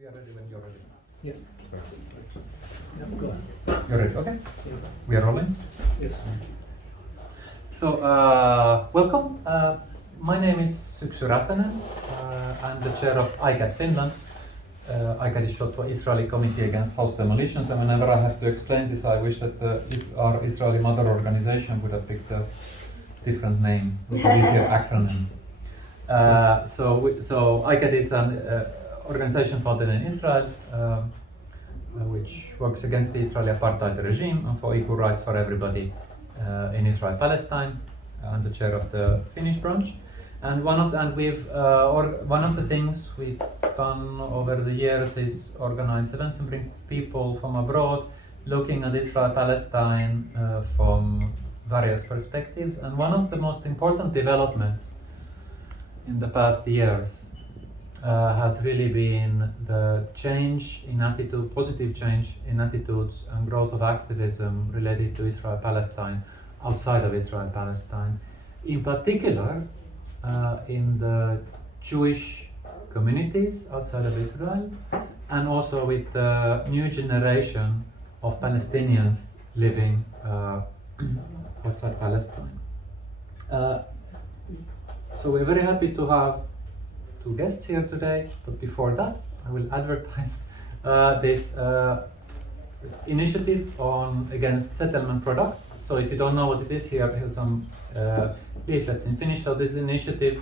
We are ready when you're ready. Yeah. Yeah, go on. You're ready, okay? Yeah. We are rolling? Yes. So, welcome. My name is Syksy Räsänen. I'm the chair of ICAHD Finland. ICAHD is short for Israeli Committee Against House Demolitions, and whenever I have to explain this, I wish that our Israeli mother organization would have picked a different name, with an easier acronym. So ICAHD is an organization founded in Israel, which works against the Israeli apartheid regime and for equal rights for everybody in Israel-Palestine. I'm the chair of the Finnish branch, and one of the things we've done over the years is organize events and bring people from abroad looking at Israel-Palestine from various perspectives. And one of the most important developments in the past years has really been the change in attitude, positive change in attitudes and growth of activism related to Israel-Palestine outside of Israel-Palestine. In particular, in the Jewish communities outside of Israel, and also with the new generation of Palestinians living outside Palestine. So we're very happy to have two guests here today, but before that, I will advertise this initiative against settlement products. So if you don't know what it is, here's some leaflets in Finnish. So this is an initiative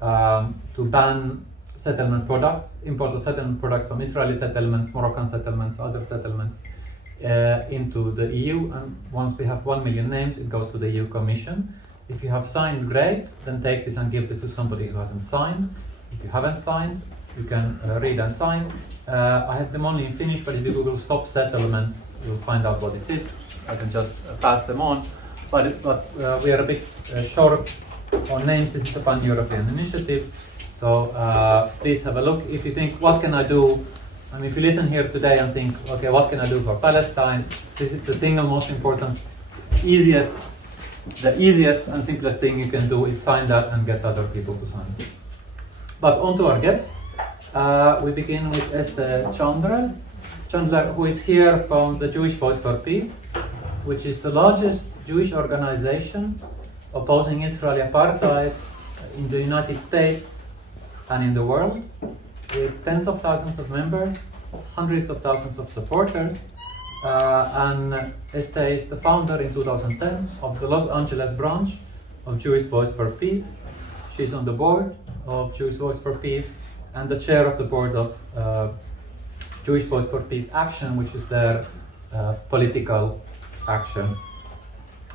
to ban settlement products, import of settlement products from Israeli settlements, Moroccan settlements, other settlements into the EU. And once we have 1 million names, it goes to the EU Commission. If you have signed, great, then take this and give it to somebody who hasn't signed. If you haven't signed, you can read and sign. I have them only in Finnish, but if you Google stop settlements, you'll find out what it is. I can just pass them on. But we are a bit short on names. This is a pan-European initiative. So please have a look. If you think, what can I do? I mean, if you listen here today and think, okay, what can I do for Palestine? This is the single most important, the easiest and simplest thing you can do is sign that and get other people to sign it. But on to our guests. We begin with Estee Chandler, who is here from the Jewish Voice for Peace, which is the largest Jewish organization opposing Israeli apartheid in the United States and in the world, with tens of thousands of members, hundreds of thousands of supporters. And Estee is the founder in 2010 of the Los Angeles branch of Jewish Voice for Peace. She's on the board of Jewish Voice for Peace and the chair of the board of Jewish Voice for Peace Action, which is their political action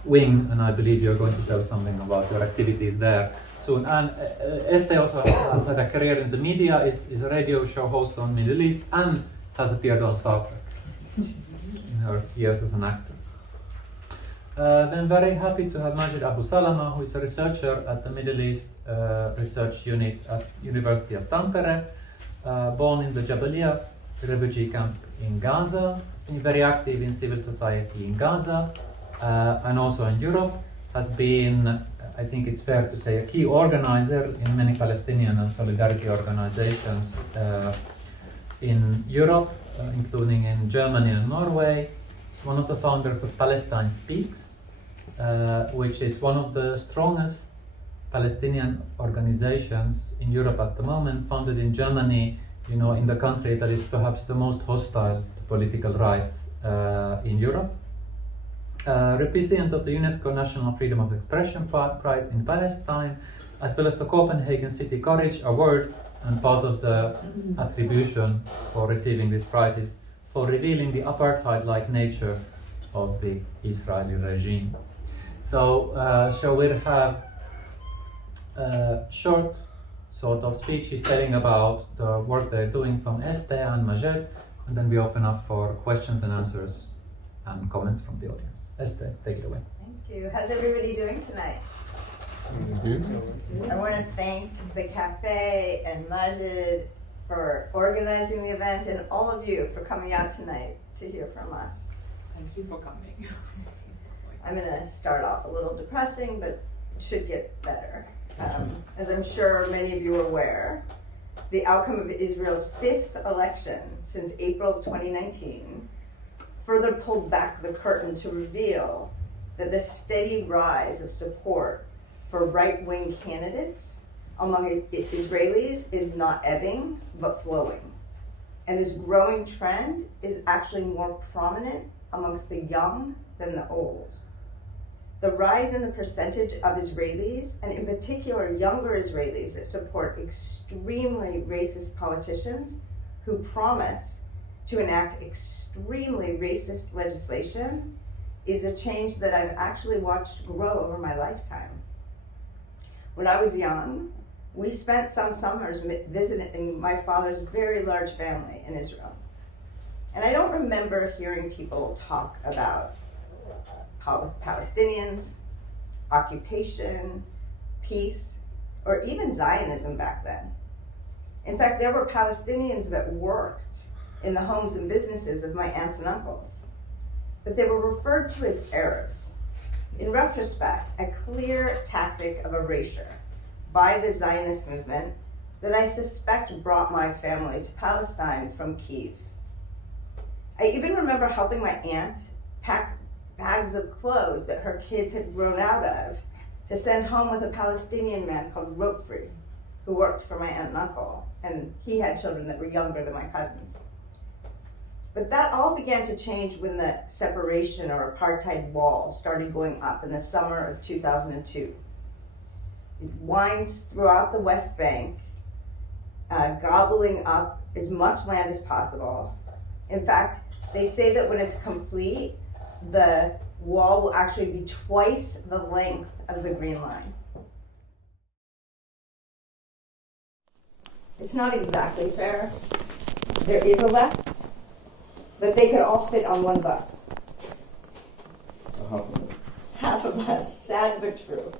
wing, and I believe you're going to tell something about your activities there soon. And Estee also has had a career in the media, is a radio show host on Middle East, and has appeared on Star Trek in her years as an actor. Then very happy to have Majed Abusalama, who is a researcher at the Middle East Research Unit at University of Tampere, born in the Jabalia refugee camp in Gaza. Has been very active in civil society in Gaza and also in Europe. Has been, I think it's fair to say, a key organizer in many Palestinian and solidarity organizations in Europe, including in Germany and Norway. He's one of the founders of Palestine Speaks, which is one of the strongest Palestinian organizations in Europe at the moment, founded in Germany, in the country that is perhaps the most hostile to political rights in Europe. Recipient of the UNESCO National Freedom of Expression Prize in Palestine, as well as the Copenhagen City Courage Award, and part of the attribution for receiving these prizes for revealing the apartheid-like nature of the Israeli regime. So we'll have a short sort of speech. He's telling about the work they're doing from Estee and Majed, and then we open up for questions and answers and comments from the audience. Estee, take it away. Thank you. How's everybody doing tonight? I want to thank the Café and Majed for organizing the event, and all of you for coming out tonight to hear from us. Thank you for coming. I'm going to start off a little depressing, but it should get better. As I'm sure many of you are aware, the outcome of Israel's 5th election since April of 2019 further pulled back the curtain to reveal that the steady rise of support for right-wing candidates among Israelis is not ebbing, but flowing. And this growing trend is actually more prominent amongst the young than the old. The rise in the percentage of Israelis, and in particular younger Israelis, that support extremely racist politicians who promise to enact extremely racist legislation, is a change that I've actually watched grow over my lifetime. When I was young, we spent some summers visiting my father's very large family in Israel. And I don't remember hearing people talk about Palestinians, occupation, peace, or even Zionism back then. In fact, there were Palestinians that worked in the homes and businesses of my aunts and uncles, but they were referred to as Arabs. In retrospect, a clear tactic of erasure by the Zionist movement that I suspect brought my family to Palestine from Kyiv. I even remember helping my aunt pack bags of clothes that her kids had grown out of to send home with a Palestinian man called Rotfrey, who worked for my aunt and uncle, and he had children that were younger than my cousins. But that all began to change when the separation or apartheid wall started going up in the summer of 2002. It winds throughout the West Bank, gobbling up as much land as possible. In fact, they say that when it's complete, the wall will actually be twice the length of the Green Line. It's not exactly fair. There is a left, but they could all fit on one bus. Half a bus, sad but true.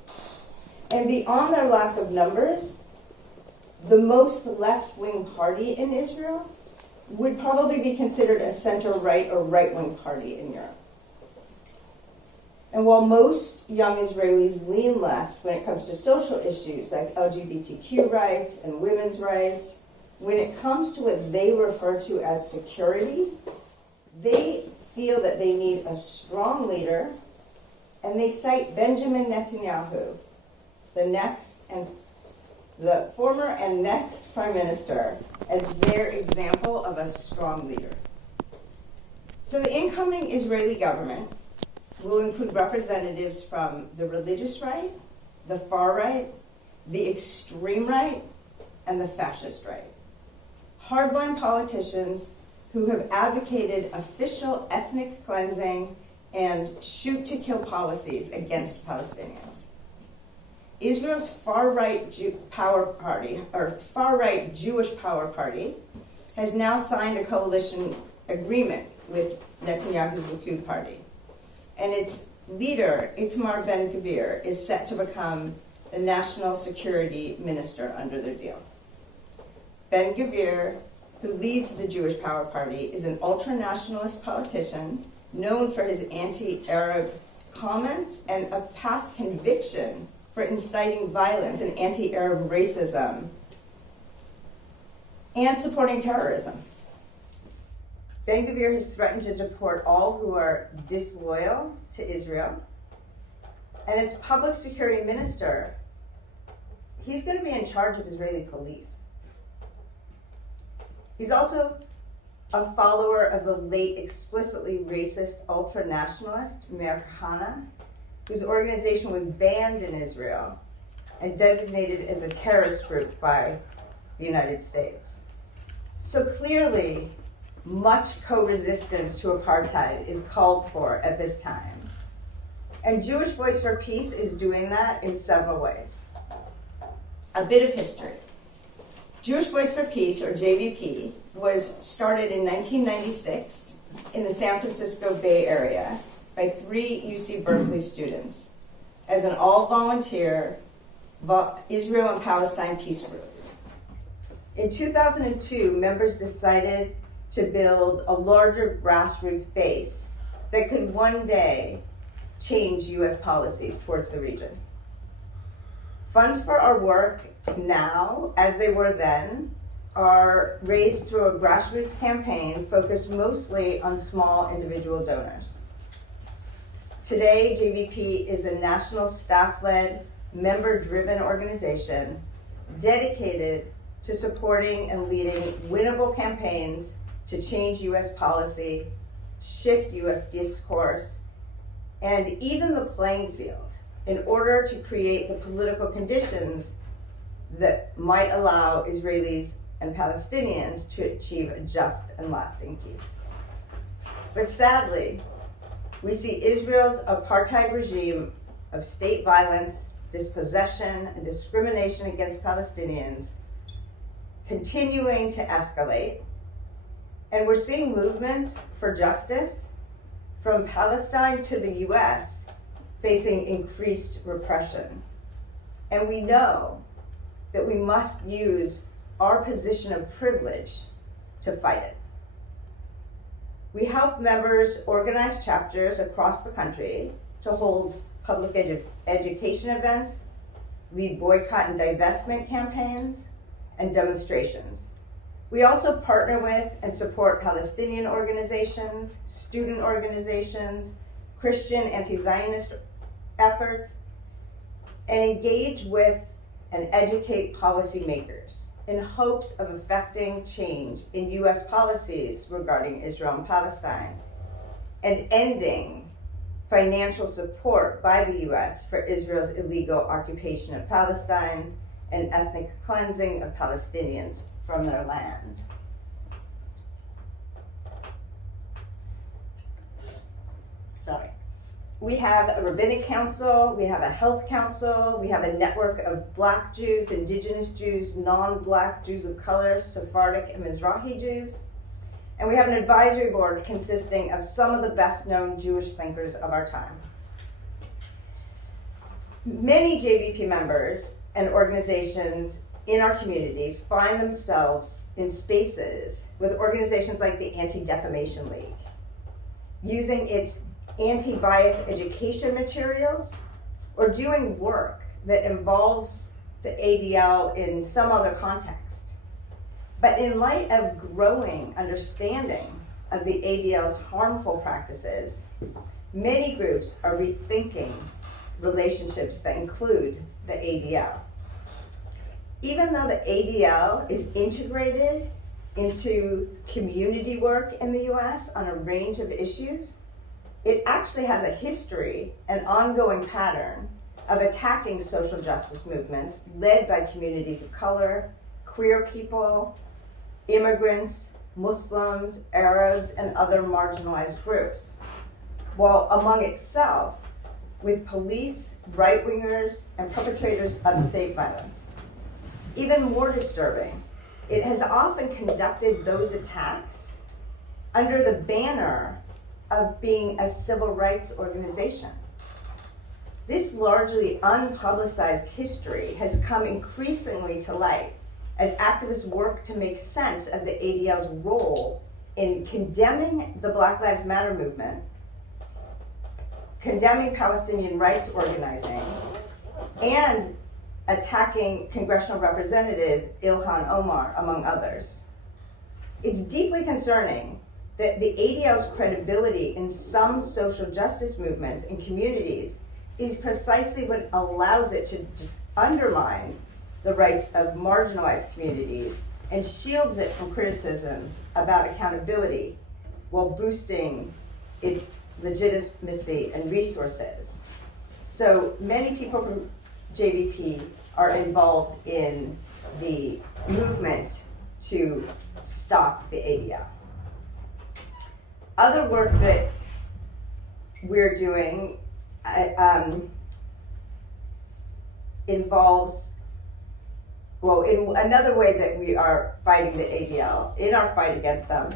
And beyond their lack of numbers, the most left-wing party in Israel would probably be considered a center-right or right-wing party in Europe. And while most young Israelis lean left when it comes to social issues like LGBTQ rights and women's rights, when it comes to what they refer to as security, they feel that they need a strong leader, and they cite Benjamin Netanyahu, the former and next prime minister, as their example of a strong leader. So the incoming Israeli government will include representatives from the religious right, the far right, the extreme right, and the fascist right. Hardline politicians who have advocated official ethnic cleansing and shoot-to-kill policies against Palestinians. Israel's far-right Jewish Power Party, has now signed a coalition agreement with Netanyahu's Likud party. And its leader, Itamar Ben-Gvir, is set to become the national security minister under their deal. Ben-Gvir, who leads the Jewish Power Party, is an ultra-nationalist politician known for his anti-Arab comments and a past conviction for inciting violence and anti-Arab racism and supporting terrorism. Ben-Gvir has threatened to deport all who are disloyal to Israel. And as public security minister, he's going to be in charge of Israeli police. He's also a follower of the late explicitly racist ultra-nationalist Meir Kahane, whose organization was banned in Israel and designated as a terrorist group by the United States. So clearly, much co-resistance to apartheid is called for at this time. And Jewish Voice for Peace is doing that in several ways. A bit of history. Jewish Voice for Peace, or JVP, was started in 1996 in the San Francisco Bay Area by 3 UC Berkeley students as an all-volunteer Israel and Palestine peace group. In 2002, members decided to build a larger grassroots base that could one day change U.S. policies towards the region. Funds for our work now, as they were then, are raised through a grassroots campaign focused mostly on small individual donors. Today, JVP is a national staff-led, member-driven organization dedicated to supporting and leading winnable campaigns to change US policy, shift US discourse, and even the playing field in order to create the political conditions that might allow Israelis and Palestinians to achieve a just and lasting peace. But sadly, we see Israel's apartheid regime of state violence, dispossession, and discrimination against Palestinians continuing to escalate. And we're seeing movements for justice from Palestine to the US facing increased repression. And we know that we must use our position of privilege to fight it. We help members organize chapters across the country to hold public education events, lead boycott and divestment campaigns, and demonstrations. We also partner with and support Palestinian organizations, student organizations, Christian anti-Zionist efforts, and engage with and educate policymakers in hopes of effecting change in US policies regarding Israel and Palestine, and ending financial support by the US for Israel's illegal occupation of Palestine and ethnic cleansing of Palestinians from their land. Sorry. We have a rabbinic council, we have a health council, we have a network of Black Jews, Indigenous Jews, non-Black Jews of color, Sephardic and Mizrahi Jews. And we have an advisory board consisting of some of the best known Jewish thinkers of our time. Many JVP members and organizations in our communities find themselves in spaces with organizations like the Anti-Defamation League, using its anti-bias education materials, or doing work that involves the ADL in some other context. But in light of growing understanding of the ADL's harmful practices, many groups are rethinking relationships that include the ADL. Even though the ADL is integrated into community work in the US on a range of issues, it actually has a history and ongoing pattern of attacking social justice movements led by communities of color, queer people, immigrants, Muslims, Arabs, and other marginalized groups, while among itself with police, right-wingers, and perpetrators of state violence. Even more disturbing, it has often conducted those attacks under the banner of being a civil rights organization. This largely unpublicized history has come increasingly to light as activists work to make sense of the ADL's role in condemning the Black Lives Matter movement, condemning Palestinian rights organizing, and attacking Congressional Representative Ilhan Omar, among others. It's deeply concerning that the ADL's credibility in some social justice movements and communities is precisely what allows it to undermine the rights of marginalized communities and shields it from criticism about accountability while boosting its legitimacy and resources. So many people from JVP are involved in the movement to stop the ADL. Other work that we're doing involves, in another way that we are fighting the ADL, in our fight against them.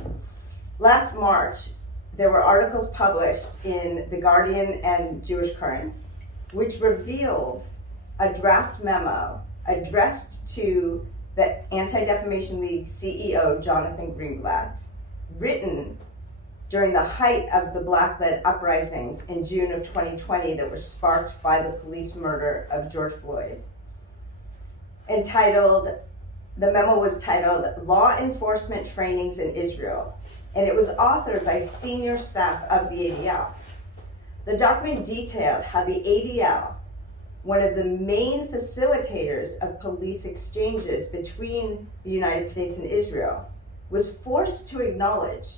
Last March, there were articles published in The Guardian and Jewish Currents, which revealed a draft memo addressed to the Anti-Defamation League CEO, Jonathan Greenblatt, written during the height of the Black-led uprisings in June of 2020 that were sparked by the police murder of George Floyd, entitled, The memo was titled Law Enforcement Trainings in Israel, and it was authored by senior staff of the ADL. The document detailed how the ADL, one of the main facilitators of police exchanges between the United States and Israel, was forced to acknowledge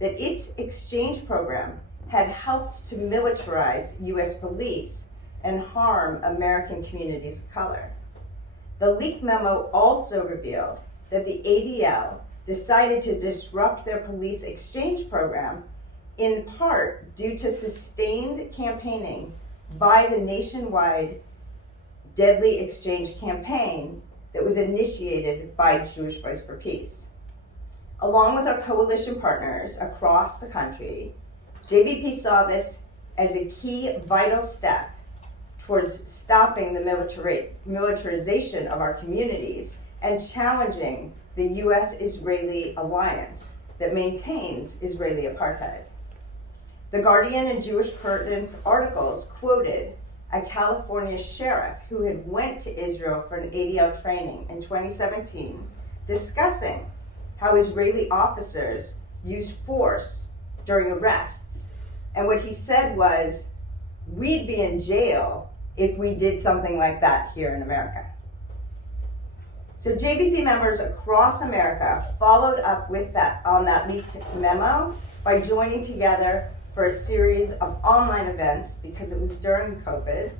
that its exchange program had helped to militarize US police and harm American communities of color. The leaked memo also revealed that the ADL decided to disrupt their police exchange program in part due to sustained campaigning by the nationwide Deadly Exchange campaign that was initiated by Jewish Voice for Peace. Along with our coalition partners across the country, JVP saw this as a key vital step towards stopping the militarization of our communities and challenging the US-Israeli alliance that maintains Israeli apartheid. The Guardian and Jewish Curtain's articles quoted a California sheriff who had went to Israel for an ADL training in 2017, discussing how Israeli officers used force during arrests. And what he said was, we'd be in jail if we did something like that here in America. So JVP members across America followed up with on that leaked memo by joining together for a series of online events because it was during COVID.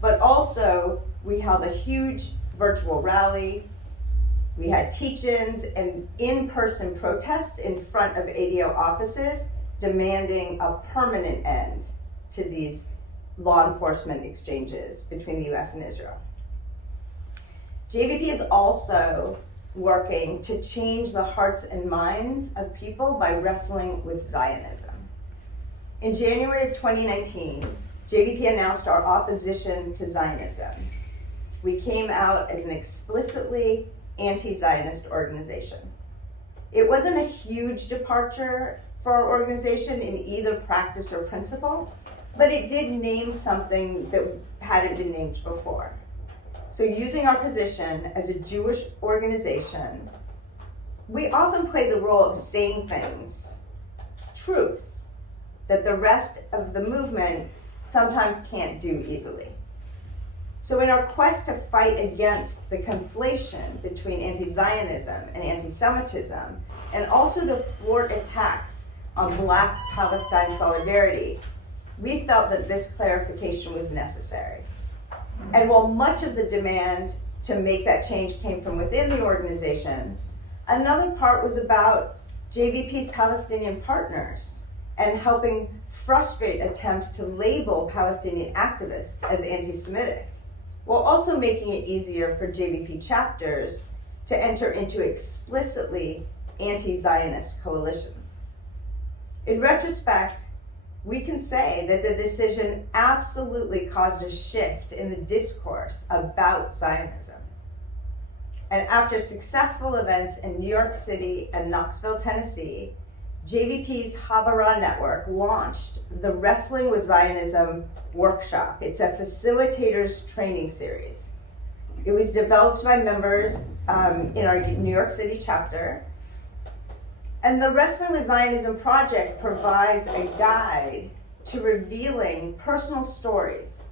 But also we held a huge virtual rally. We had teach-ins and in-person protests in front of ADL offices demanding a permanent end to these law enforcement exchanges between the US and Israel. JVP is also working to change the hearts and minds of people by wrestling with Zionism. In January of 2019, JVP announced our opposition to Zionism. We came out as an explicitly anti-Zionist organization. It wasn't a huge departure for our organization in either practice or principle, but it did name something that hadn't been named before. So using our position as a Jewish organization, we often play the role of saying things, truths, that the rest of the movement sometimes can't do easily. So in our quest to fight against the conflation between anti-Zionism and anti-Semitism, and also to thwart attacks on Black Palestine solidarity, we felt that this clarification was necessary. And while much of the demand to make that change came from within the organization, another part was about JVP's Palestinian partners and helping frustrate attempts to label Palestinian activists as anti-Semitic, while also making it easier for JVP chapters to enter into explicitly anti-Zionist coalitions. In retrospect, we can say that the decision absolutely caused a shift in the discourse about Zionism. And after successful events in New York City and Knoxville, Tennessee, JVP's Havara network launched the Wrestling with Zionism workshop. It's a facilitators training series. It was developed by members in our New York City chapter. And the Wrestling with Zionism project provides a guide to revealing personal stories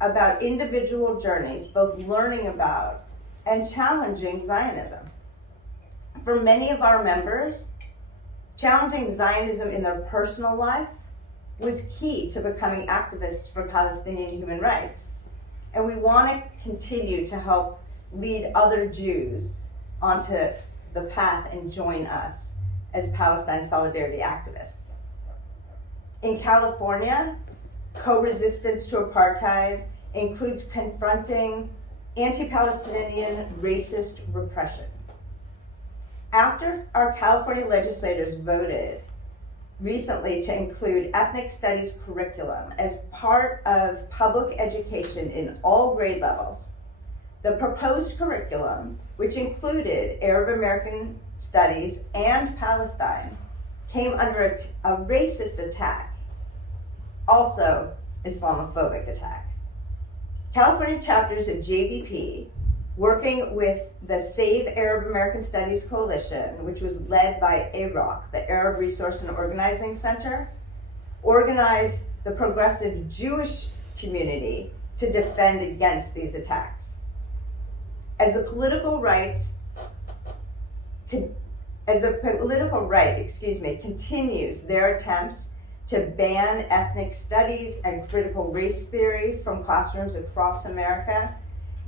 about individual journeys, both learning about and challenging Zionism. For many of our members, challenging Zionism in their personal life was key to becoming activists for Palestinian human rights. And we want to continue to help lead other Jews onto the path and join us as Palestine solidarity activists. In California, co-resistance to apartheid includes confronting anti-Palestinian racist repression. After our California legislators voted recently to include ethnic studies curriculum as part of public education in all grade levels, the proposed curriculum, which included Arab American studies and Palestine, came under a racist attack, also Islamophobic attack. California chapters of JVP working with the Save Arab American Studies Coalition, which was led by AROC, the Arab Resource and Organizing Center, organized the progressive Jewish community to defend against these attacks. As the political right, continues their attempts to ban ethnic studies and critical race theory from classrooms across America,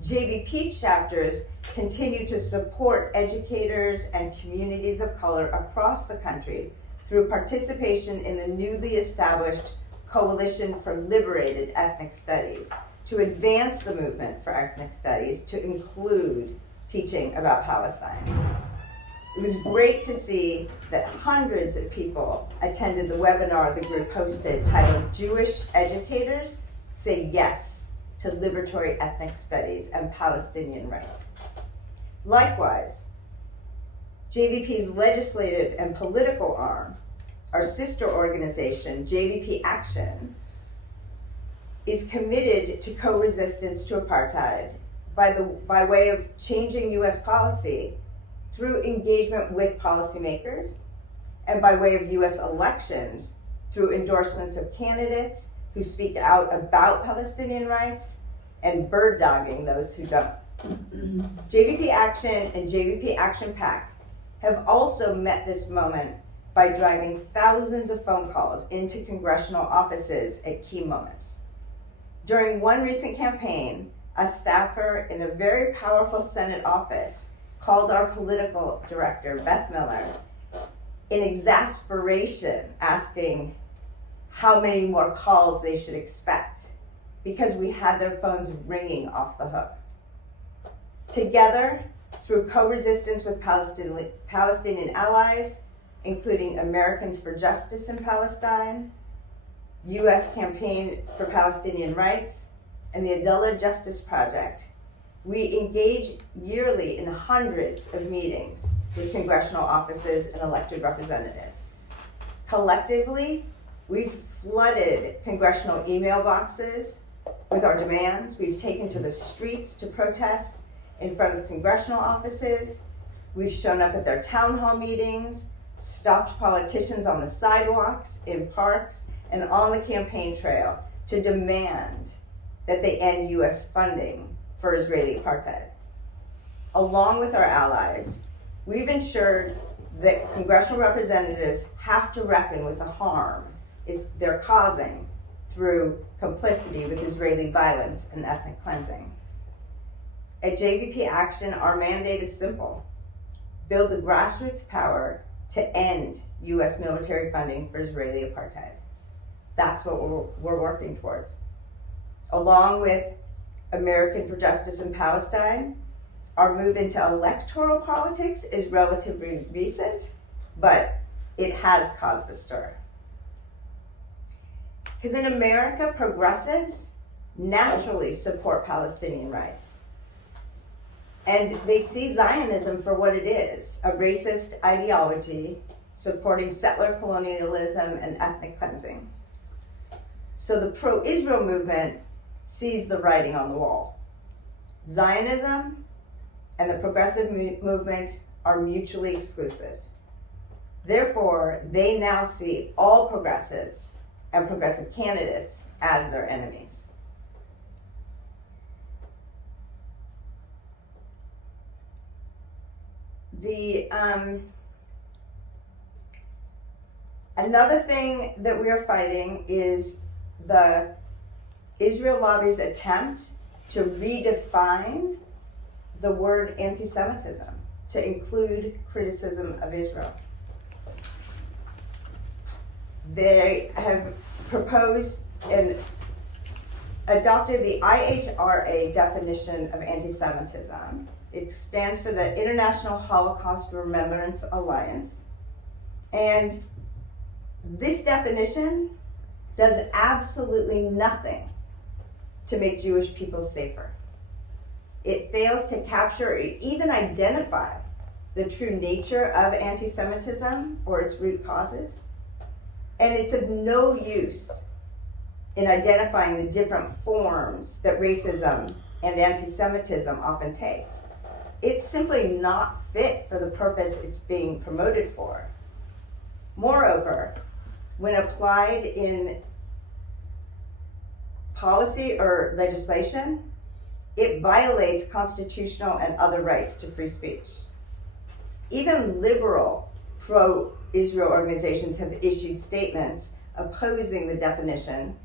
JVP chapters continue to support educators and communities of color across the country through participation in the newly established Coalition for Liberated Ethnic Studies to advance the movement for ethnic studies to include teaching about Palestine. It was great to see that hundreds of people attended the webinar the group hosted titled Jewish Educators Say Yes to Liberatory Ethnic Studies and Palestinian Rights. Likewise, JVP's legislative and political arm, our sister organization, JVP Action, is committed to co-resistance to apartheid by way of changing US policy through engagement with policymakers and by way of US elections through endorsements of candidates who speak out about Palestinian rights and bird dogging those who don't. JVP Action and JVP Action PAC have also met this moment by driving thousands of phone calls into congressional offices at key moments. During one recent campaign, a staffer in a very powerful Senate office called our political director, Beth Miller, in exasperation, asking how many more calls they should expect because we had their phones ringing off the hook. Together, through co-resistance with Palestinian allies, including Americans for Justice in Palestine, US Campaign for Palestinian Rights, and the Adult Justice Project, we engage yearly in hundreds of meetings with congressional offices and elected representatives. Collectively, we've flooded congressional email boxes with our demands. We've taken to the streets to protest in front of congressional offices. We've shown up at their town hall meetings, stopped politicians on the sidewalks, in parks, and on the campaign trail to demand that they end US funding for Israeli apartheid. Along with our allies, we've ensured that congressional representatives have to reckon with the harm they're causing through complicity with Israeli violence and ethnic cleansing. At JVP Action, our mandate is simple: build the grassroots power to end US military funding for Israeli apartheid. That's what we're working towards. Along with American for Justice in Palestine, our move into electoral politics is relatively recent, but it has caused a stir. Because in America, progressives naturally support Palestinian rights. And they see Zionism for what it is, a racist ideology supporting settler colonialism and ethnic cleansing. So the pro-Israel movement sees the writing on the wall. Zionism and the progressive movement are mutually exclusive. Therefore, they now see all progressives and progressive candidates as their enemies. Another thing that we are fighting is the Israel lobby's attempt to redefine the word anti-Semitism to include criticism of Israel. They have proposed and adopted the IHRA definition of anti-Semitism. It stands for the International Holocaust Remembrance Alliance. And this definition does absolutely nothing to make Jewish people safer. It fails to capture or even identify the true nature of anti-Semitism or its root causes. And it's of no use in identifying the different forms that racism and anti-Semitism often take. it's simply not fit for the purpose it's being promoted for. Moreover, when applied in policy or legislation, it violates constitutional and other rights to free speech. Even liberal pro-Israel organizations have issued statements opposing the definition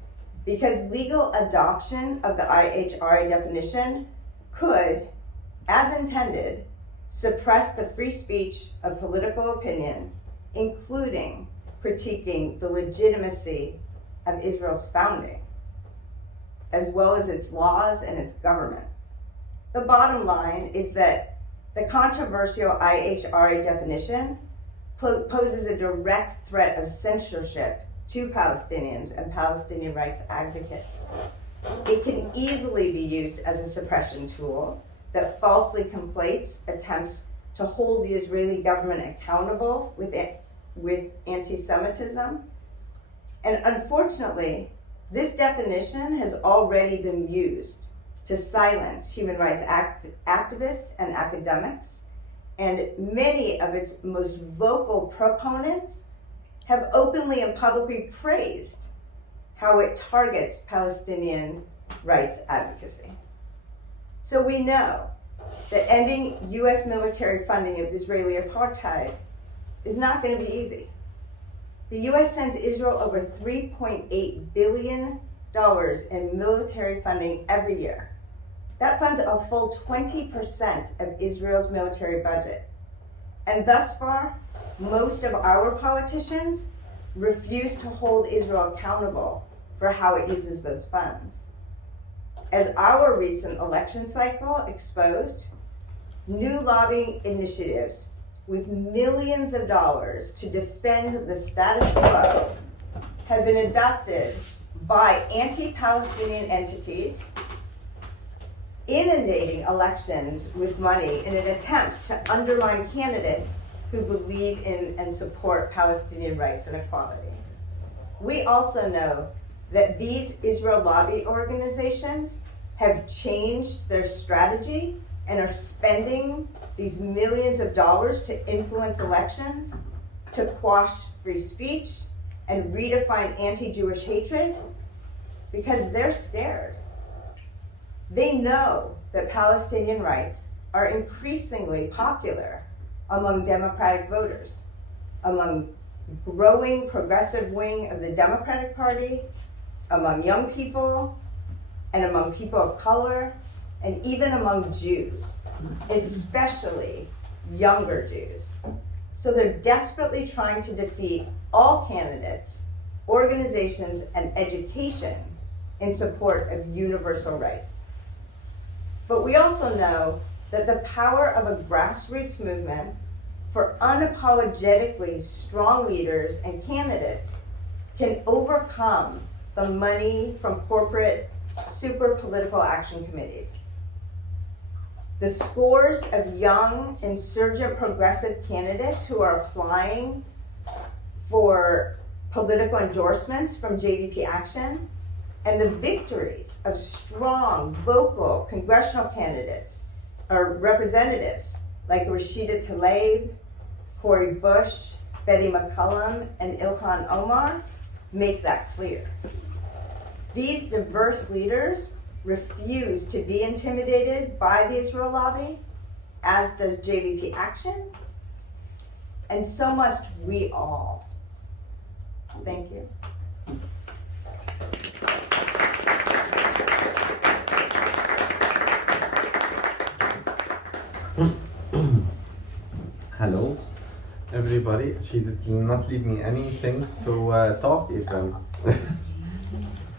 because legal adoption of the IHRA definition could, as intended, suppress the free speech of political opinion, including critiquing the legitimacy of Israel's founding, as well as its laws and its government. The bottom line is that the controversial IHRA definition poses a direct threat of censorship to Palestinians and Palestinian rights advocates. It can easily be used as a suppression tool that falsely conflates attempts to hold the Israeli government accountable with anti-Semitism. And unfortunately, this definition has already been used to silence human rights activists and academics, and many of its most vocal proponents have openly and publicly praised how it targets Palestinian rights advocacy. So we know that ending US military funding of Israeli apartheid is not going to be easy. The US sends Israel over $3.8 billion in military funding every year. That funds a full 20% of Israel's military budget. And thus far, most of our politicians refuse to hold Israel accountable for how it uses those funds. As our recent election cycle exposed, new lobbying initiatives with millions of dollars to defend the status quo have been adopted by anti-Palestinian entities, inundating elections with money in an attempt to undermine candidates who believe in and support Palestinian rights and equality. We also know that these Israel lobby organizations have changed their strategy and are spending these millions of dollars to influence elections, to quash free speech, and redefine anti-Jewish hatred because they're scared. They know that Palestinian rights are increasingly popular among Democratic voters, among growing progressive wing of the Democratic Party, among young people, and among people of color, and even among Jews, especially younger Jews. So they're desperately trying to defeat all candidates, organizations, and education in support of universal rights. But we also know that the power of a grassroots movement for unapologetically strong leaders and candidates can overcome the money from corporate super political action committees. The scores of young insurgent progressive candidates who are applying for political endorsements from JVP Action, and the victories of strong, vocal congressional candidates or representatives like Rashida Tlaib, Cori Bush, Betty McCollum, and Ilhan Omar make that clear. These diverse leaders refuse to be intimidated by the Israel lobby, as does JVP Action, and so must we all. Thank you. Hello, everybody. She did not leave me any things to talk even.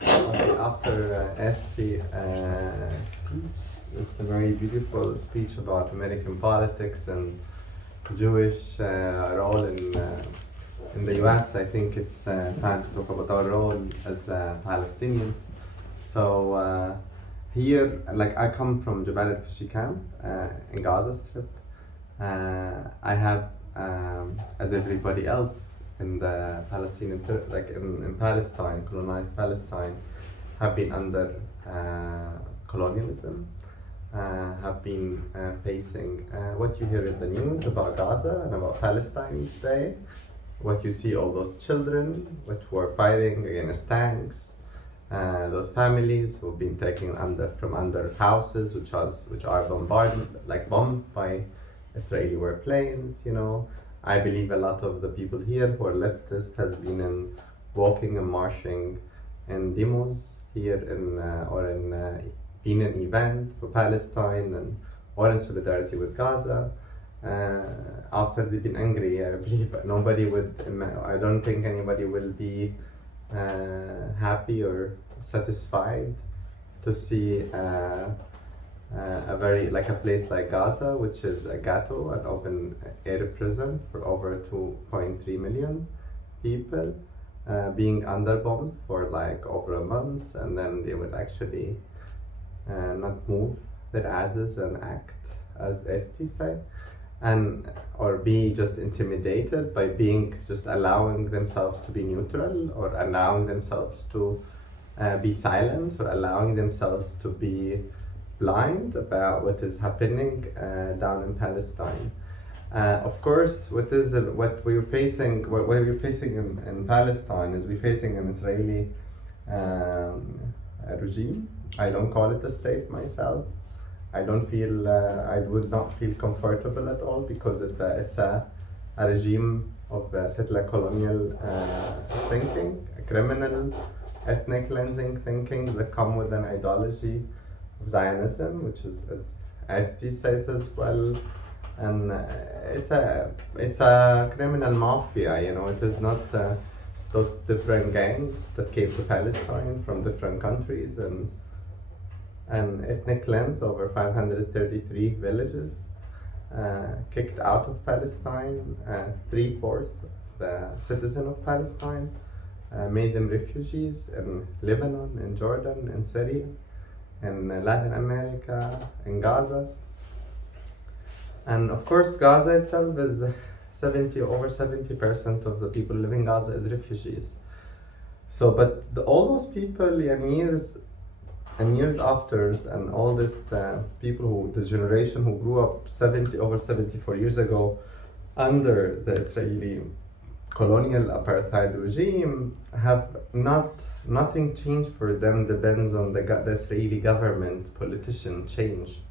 Okay, after Estee speech, it's a very beautiful speech about American politics and Jewish role in the US. I think it's time to talk about our role as Palestinians. So here, like I come from Jabal al-Fashi camp in Gaza Strip. I have, as everybody else in the Palestinian, like in Palestine, colonized Palestine, have been under colonialism. have been facing. What you hear in the news about Gaza and about Palestine each day, what you see all those children which were fighting against tanks, those families who've been taken from under houses which are bombed by Israeli warplanes. You know, I believe a lot of the people here who are leftist has been walking and marching in demos here been an event for Palestine or in solidarity with Gaza. After they've been angry, I believe I don't think anybody will be happy or satisfied to see a place like Gaza, which is a ghetto, an open air prison for over 2.3 million people, being under bombs for like over a month, and then they would actually not move their asses and act as Estee said, or be just intimidated by being just allowing themselves to be neutral, or allowing themselves to be silenced, or allowing themselves to be blind about what is happening down in Palestine. Of course, what we're facing in Palestine is we're facing an Israeli regime. I don't call it a state myself. I would not feel comfortable at all, because it's a regime of settler colonial thinking, a criminal, ethnic cleansing thinking that come with an ideology of Zionism, which is, as Estee says as well, and it's a criminal mafia. You know, it is not those different gangs that came to Palestine from different countries and ethnic cleanse over 533 villages, kicked out of Palestine 3/4 of the citizens of Palestine, made them refugees in Lebanon, in Jordan, in Syria, in Latin America, in Gaza. And of course, Gaza itself is over 70% of the people living in Gaza is refugees. So, but all those people, years after, and all this the generation who grew up over 74 years ago under the Israeli colonial apartheid regime, have nothing changed for them. Depends on the Israeli government, politician change,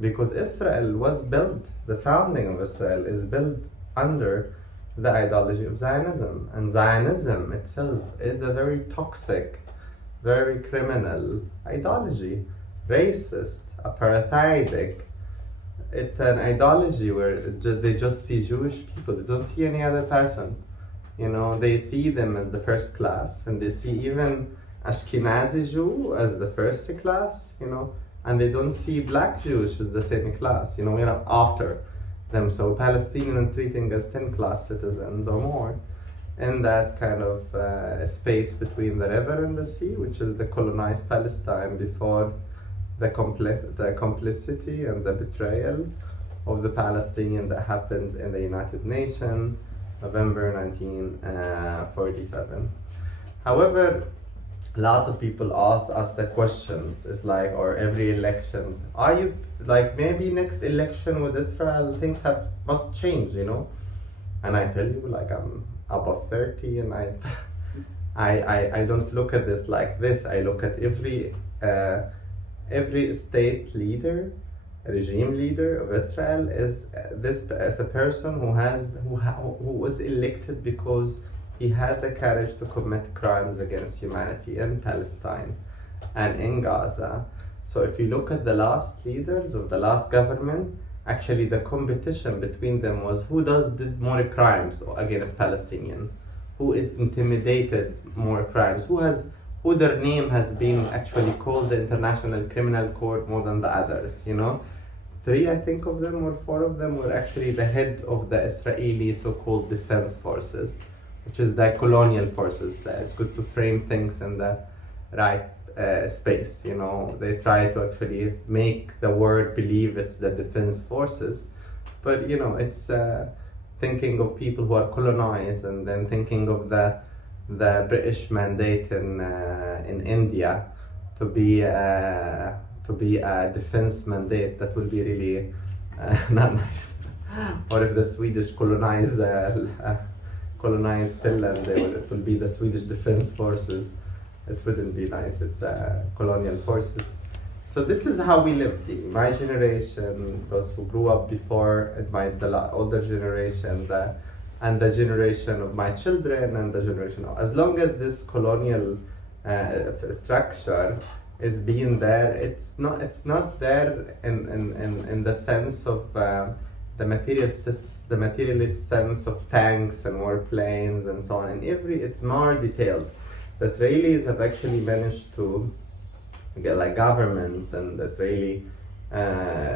because Israel was built, the founding of Israel is built under the ideology of Zionism, and Zionism itself is a very toxic, very criminal ideology, racist, apartheidic. It's an ideology where they just see Jewish people, they don't see any other person. You know, they see them as the first class, and they see even Ashkenazi Jew as the first class, you know, and they don't see black Jews as the same class, you know, after them. So Palestinian treating as 10th-class citizens or more, in that kind of space between the river and the sea, which is the colonized Palestine before the complicity and the betrayal of the Palestinian that happened in the United Nations, November 1947. However, lots of people ask us the questions, it's like, or every elections, are you, like, maybe next election with Israel, things must change, you know? And I tell you, like, I'm above 30, and I don't look at this like this. I look at every state leader, regime leader of Israel as a person who was elected because he had the courage to commit crimes against humanity in Palestine and in Gaza. So if you look at the last leaders of the last government, actually the competition between them was who did more crimes against Palestinians, who intimidated more crimes, who their name has been actually called the International Criminal Court more than the others, you know. 3, I think, of them, or 4 of them were actually the head of the Israeli so-called defense forces, which is the colonial forces. It's good to frame things in the right space, you know. They try to actually make the word believe it's the defense forces, but you know, it's thinking of people who are colonized, and then thinking of the British mandate in India to to be a defense mandate, that will be really not nice. Or if the Swedish colonize Finland, it will be the Swedish Defense Forces. It wouldn't be nice. It's colonial forces. So this is how we lived. My generation, those who grew up before, the older generation, and the generation of my children, and the generation of, as long as this colonial structure is being there, it's not there in the sense of the materialist sense of tanks and warplanes and so on. And it's more details. The Israelis have actually managed to get, like, governments and the Israeli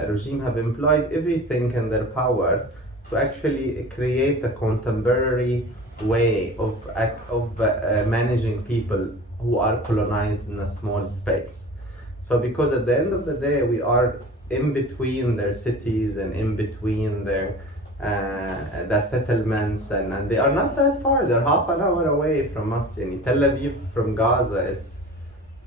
regime have employed everything in their power to actually create a contemporary way of managing people who are colonized in a small space. So because at the end of the day, we are in between their cities and in between their the settlements, and they are not that far. They're half an hour away from us. In Tel Aviv from Gaza, it's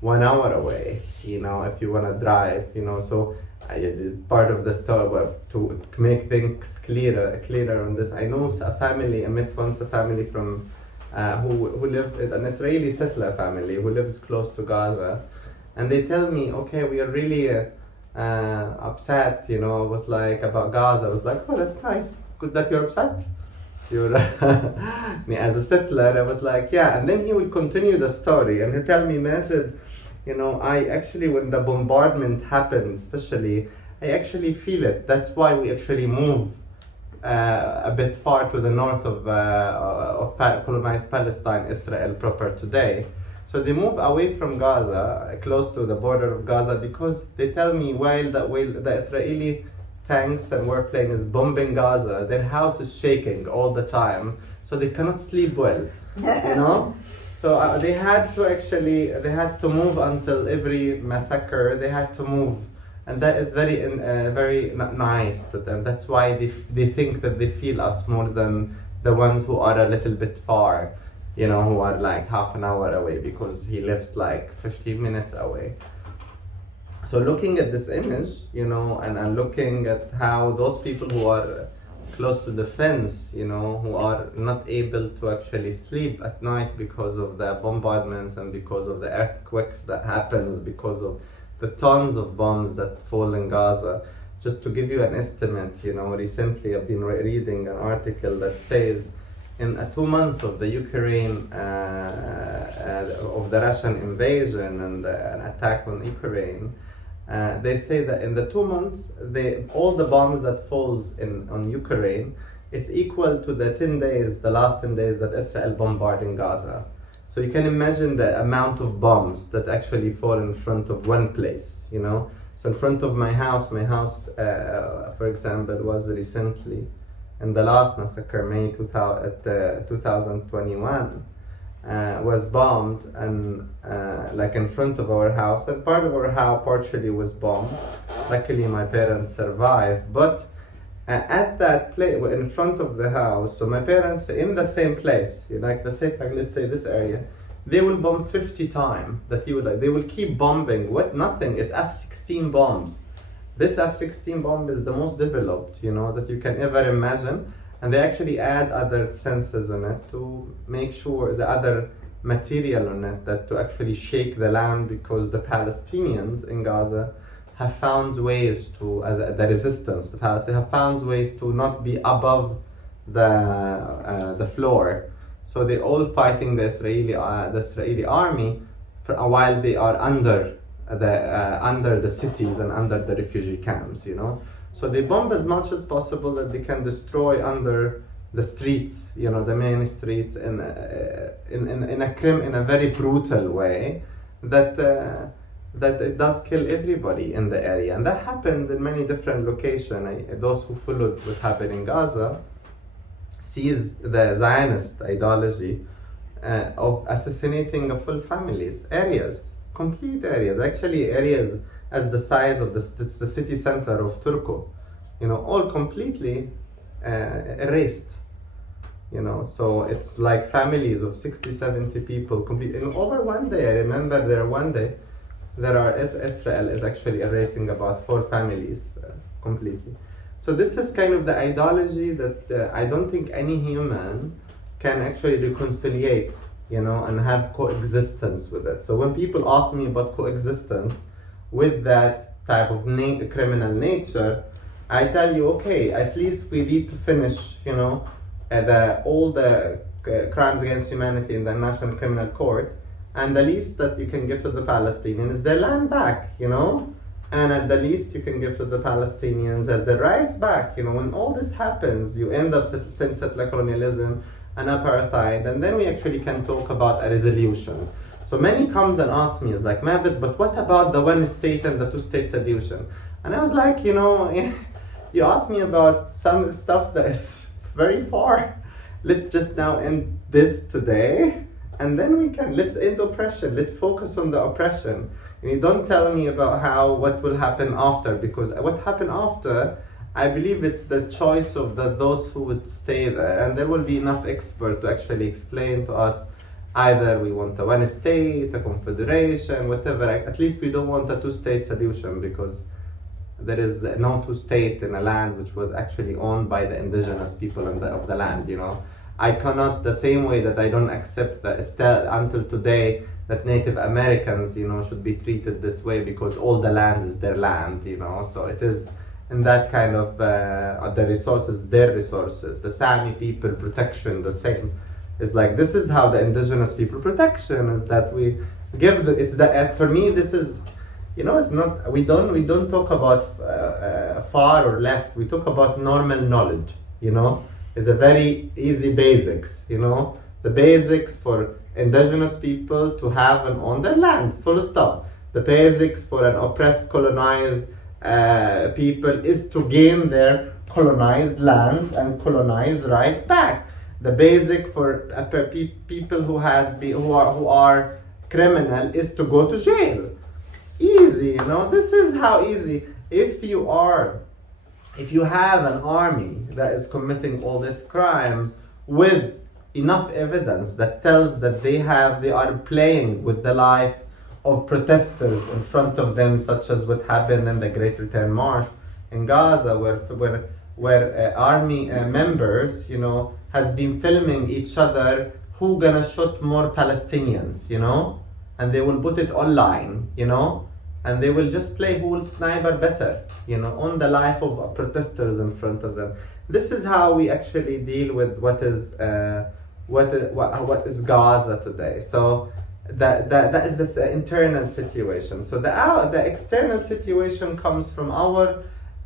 1 hour away, if you want to drive, so it's part of the story. To make things clearer on this, I know I met once a family from who lived, an Israeli settler family who lives close to Gaza, and they tell me, okay, we are really upset, was like about Gaza. I was like, oh, that's nice, good that you're upset. Me as a settler, I was like, yeah. And then he would continue the story and he'd tell me, Majed, I actually, when the bombardment happens, especially, I actually feel it. That's why we actually move a bit far to the north of colonized Palestine, Israel proper today. So they move away from Gaza, close to the border of Gaza, because they tell me while the Israeli tanks and warplane is bombing Gaza, their house is shaking all the time, so they cannot sleep well, So they had to move until every massacre, they had to move. And that is very not nice to them. That's why they think that they feel us more than the ones who are a little bit far, who are like half an hour away, because he lives like 15 minutes away. So looking at this image, and looking at how those people who are close to the fence, who are not able to actually sleep at night because of the bombardments and because of the earthquakes that happens, because of the tons of bombs that fall in Gaza. Just to give you an estimate, recently I've been reading an article that says in 2 months of the Ukraine, of the Russian invasion and an attack on Ukraine, they say that in the 2 months, all the bombs that falls on Ukraine, it's equal to the last 10 days that Israel bombarding Gaza. So you can imagine the amount of bombs that actually fall in front of one place, So in front of my house, for example, was recently, in the last massacre, May 2021, was bombed, and like in front of our house, and part of our house partially was bombed. Luckily my parents survived, but at that place, in front of the house, so my parents in the same place, let's say this area, they will bomb 50 times. They will keep bombing. Nothing. It's F-16 bombs. This F-16 bomb is the most developed, that you can ever imagine. And they actually add other sensors on it to make sure the other material on it that to actually shake the land, because the Palestinians in Gaza have found ways to, as the resistance, the Palestinians have found ways to not be above the floor. So they're all fighting the Israeli army while they are under the cities and under the refugee camps, So they bomb as much as possible that they can destroy under the streets, the main streets, in a very brutal way that it does kill everybody in the area. And that happens in many different locations. Those who followed what happened in Gaza sees the Zionist ideology of assassinating full families, complete areas, actually areas as the size of the city center of Turku, all completely erased, so it's like families of 60, 70 people, over one day. I remember there one day, Israel is actually erasing about 4 families completely. So this is kind of the ideology that I don't think any human can actually reconciliate, and have coexistence with it. So when people ask me about coexistence with that type of criminal nature, I tell you, okay, at least we need to finish, all the crimes against humanity in the National Criminal Court, and the least that you can give to the Palestinians is their land back, and at the least you can give to the Palestinians their rights back. When all this happens, you end up since settler colonialism and apartheid, and then we actually can talk about a resolution. So many comes and ask me, is like, Majed, but what about the one state and the 2-state solution? And I was like, you asked me about some stuff that is very far. Let's just now end this today, and then let's end oppression. Let's focus on the oppression. And you don't tell me about what will happen after, because what happened after, I believe it's the choice of those who would stay there, and there will be enough experts to actually explain to us either we want a 1 state, a confederation, whatever. At least we don't want a 2-state solution, because there is no 2-state in a land which was actually owned by the indigenous people of the land. I cannot, the same way that I don't accept until today that Native Americans, should be treated this way because all the land is their land, So it is in that kind of the resources, their resources. The Sami people protection, the same. It's like, this is how the indigenous people protection is, that we give for me this is, it's not, we don't talk about far or left. We talk about normal knowledge. It's a very easy basics. The basics for indigenous people to have and own their lands, full stop. The basics for an oppressed, colonized people is to gain their colonized lands and colonize right back. The basic for people who are criminal is to go to jail. Easy, this is how easy. If you have an army that is committing all these crimes with enough evidence that tells that they are playing with the life of protesters in front of them, such as what happened in the Great Return March in Gaza, where army members, has been filming each other who gonna shoot more Palestinians, and they will put it online, and they will just play who will sniper better, on the life of protesters in front of them. This is how we actually deal with what is Gaza today. So that is this internal situation. So the external situation comes from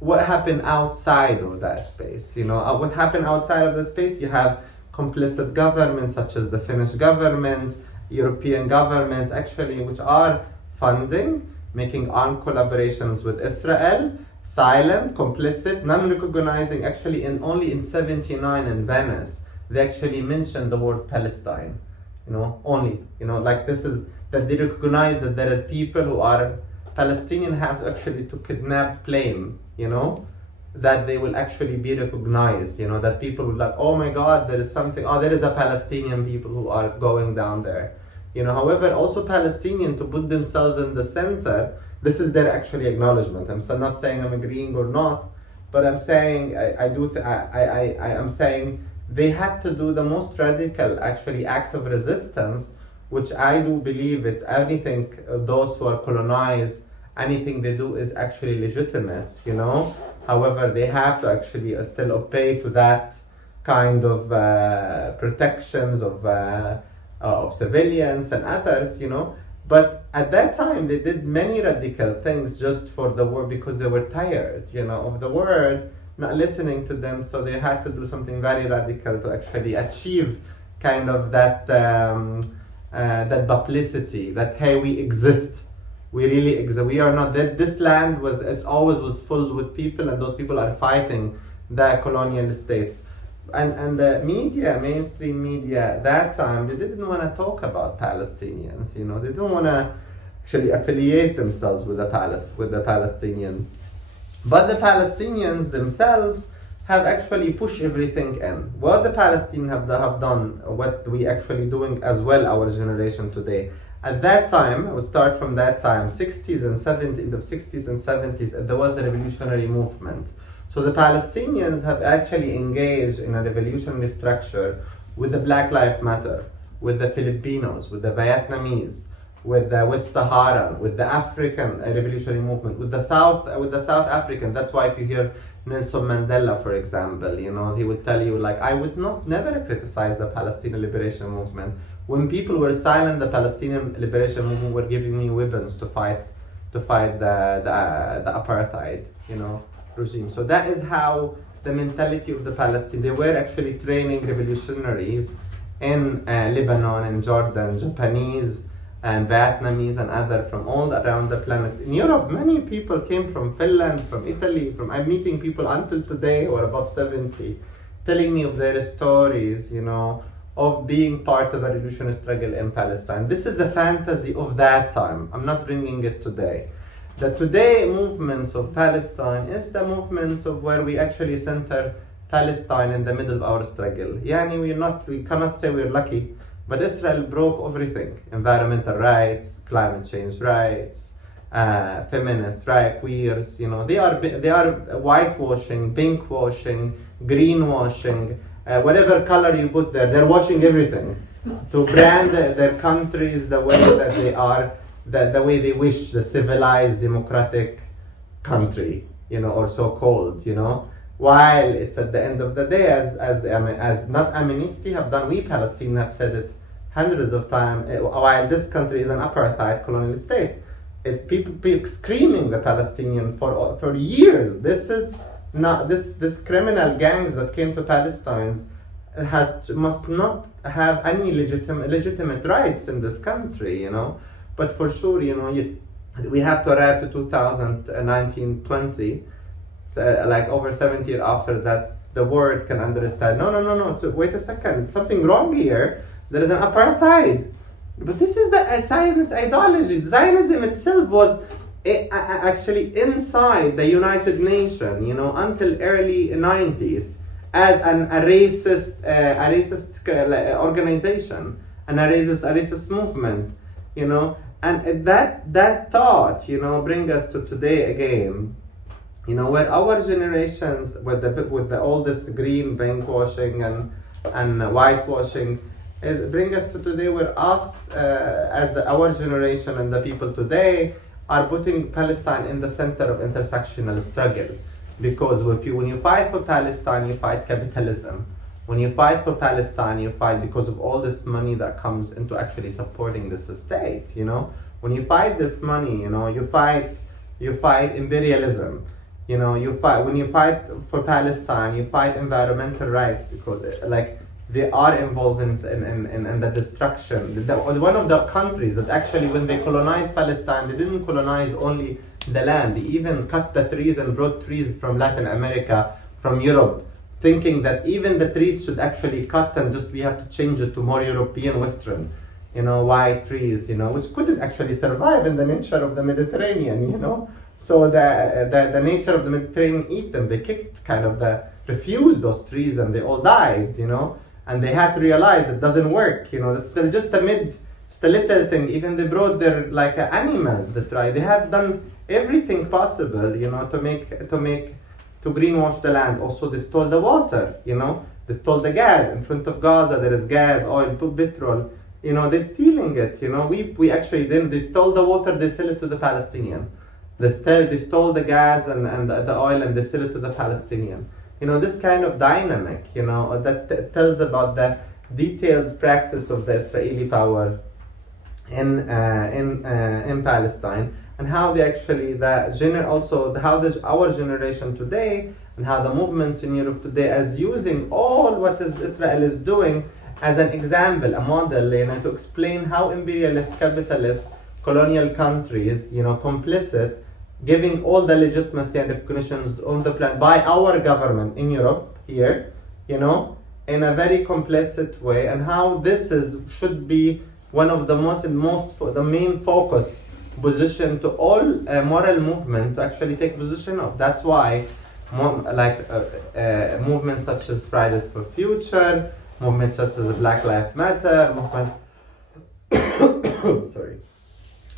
what happened outside of that space. What happened outside of the space, you have complicit governments such as the Finnish government, European governments actually, which are funding, making armed collaborations with Israel, silent, complicit, non-recognizing. Actually, only in 1979 in Venice, they actually mentioned the word Palestine. Only, like this is that they recognize that there is people who are Palestinian have actually to kidnap plane, that they will actually be recognized, that people will like, oh my God, there is something, there is a Palestinian people who are going down there. However, also Palestinian to put themselves in the center, this is their actually acknowledgement. I'm not saying I'm agreeing or not, but I'm saying I'm saying they had to do the most radical actually act of resistance, which I do believe it's anything those who are colonized, anything they do is actually legitimate, However, they have to actually still obey to that kind of protections of civilians and others, But at that time, they did many radical things just for the world because they were tired, of the world not listening to them. So they had to do something very radical to actually achieve kind of that that publicity, that hey, we exist. We really exist. We are not dead. This land was always full with people, and those people are fighting the colonial states. And the media, mainstream media at that time, they didn't want to talk about Palestinians, They didn't want to actually affiliate themselves with the Palestinian. But the Palestinians themselves have actually pushed everything in. What the Palestinians have done, what we actually doing as well, our generation today, At that time, we start from that time, 60s and 70s, in the 60s and 70s, there was a revolutionary movement. So the Palestinians have actually engaged in a revolutionary structure with the Black Lives Matter, with the Filipinos, with the Vietnamese, with the West Saharan, with the African revolutionary movement, with the South African. That's why if you hear Nelson Mandela, for example, you know, he would tell you, like, I would never criticize the Palestinian liberation movement. When people were silent, the Palestinian liberation movement were giving me weapons to fight the apartheid, you know, regime. So that is how the mentality of the Palestinians. They were actually training revolutionaries in Lebanon and Jordan, Japanese and Vietnamese and other from all around the planet. In Europe, many people came from Finland, from Italy. I'm meeting people until today who are above 70, telling me of their stories, you know, of being part of a revolutionary struggle in Palestine. This is a fantasy of that time. I'm not bringing it today. The today movements of Palestine is the movements of where we actually center Palestine in the middle of our struggle. Yani we cannot say we're lucky, but Israel broke everything: environmental rights, climate change rights, feminist rights, queers. You know, they are whitewashing, pinkwashing, greenwashing, whatever color you put there. They're washing everything to brand their countries the way that they are, the way they wish, the civilized, democratic country, you know, or so-called, you know. While it's at the end of the day, as not Amnesty have done, we Palestinians have said it hundreds of times, while this country is an apartheid colonial state. It's people screaming the Palestinian for years. This is not this criminal gangs that came to Palestine must not have any legitimate rights in this country, you know. But for sure, you know, we have to arrive to 2019-20, so, like over 70 years after that, the world can understand. No. So wait a second, something wrong here. There is an apartheid. But this is the Zionist ideology. Zionism itself was actually inside the United Nations, you know, until early 90s as a racist organization and a racist movement, you know. And that thought, you know, bring us to today again, you know, where our generations with all this green bankwashing and whitewashing bring us to today, where us our generation and the people today are putting Palestine in the center of intersectional struggle. Because when you fight for Palestine, you fight capitalism. When you fight for Palestine, you fight because of all this money that comes into actually supporting this state, you know. When you fight this money, you know, you fight imperialism. You know, when you fight for Palestine, you fight environmental rights, because like they are involved in the destruction. One of the countries that actually, when they colonized Palestine, they didn't colonize only the land. They even cut the trees and brought trees from Latin America, from Europe, thinking that even the trees should actually cut and just we have to change it to more European, Western, you know, white trees, you know, which couldn't actually survive in the nature of the Mediterranean, you know. So the nature of the Mediterranean eat them. They refused those trees and they all died, you know. And they had to realize it doesn't work, you know. That's just a little thing. Even they brought their animals that try. They have done everything possible, you know, to greenwash the land. Also, they stole the water, you know. They stole the gas. In front of Gaza, there is gas, oil, petrol. You know, they're stealing it, you know. We actually they stole the water, they sell it to the Palestinian. They stole the gas and the oil and they sell it to the Palestinian. You know, this kind of dynamic, you know, that tells about the details practice of the Israeli power in Palestine, and how they actually our generation today and how the movements in Europe today is using all what Israel is doing as an example, a model, you know, to explain how imperialist, capitalist, colonial countries, you know, complicit, giving all the legitimacy and recognitions on the plan by our government in Europe here, you know, in a very complicit way, and how this should be one of the main focus position to all moral movement to actually take position of. That's why movements such as Fridays for Future, movements such as Black Lives Matter, movement sorry,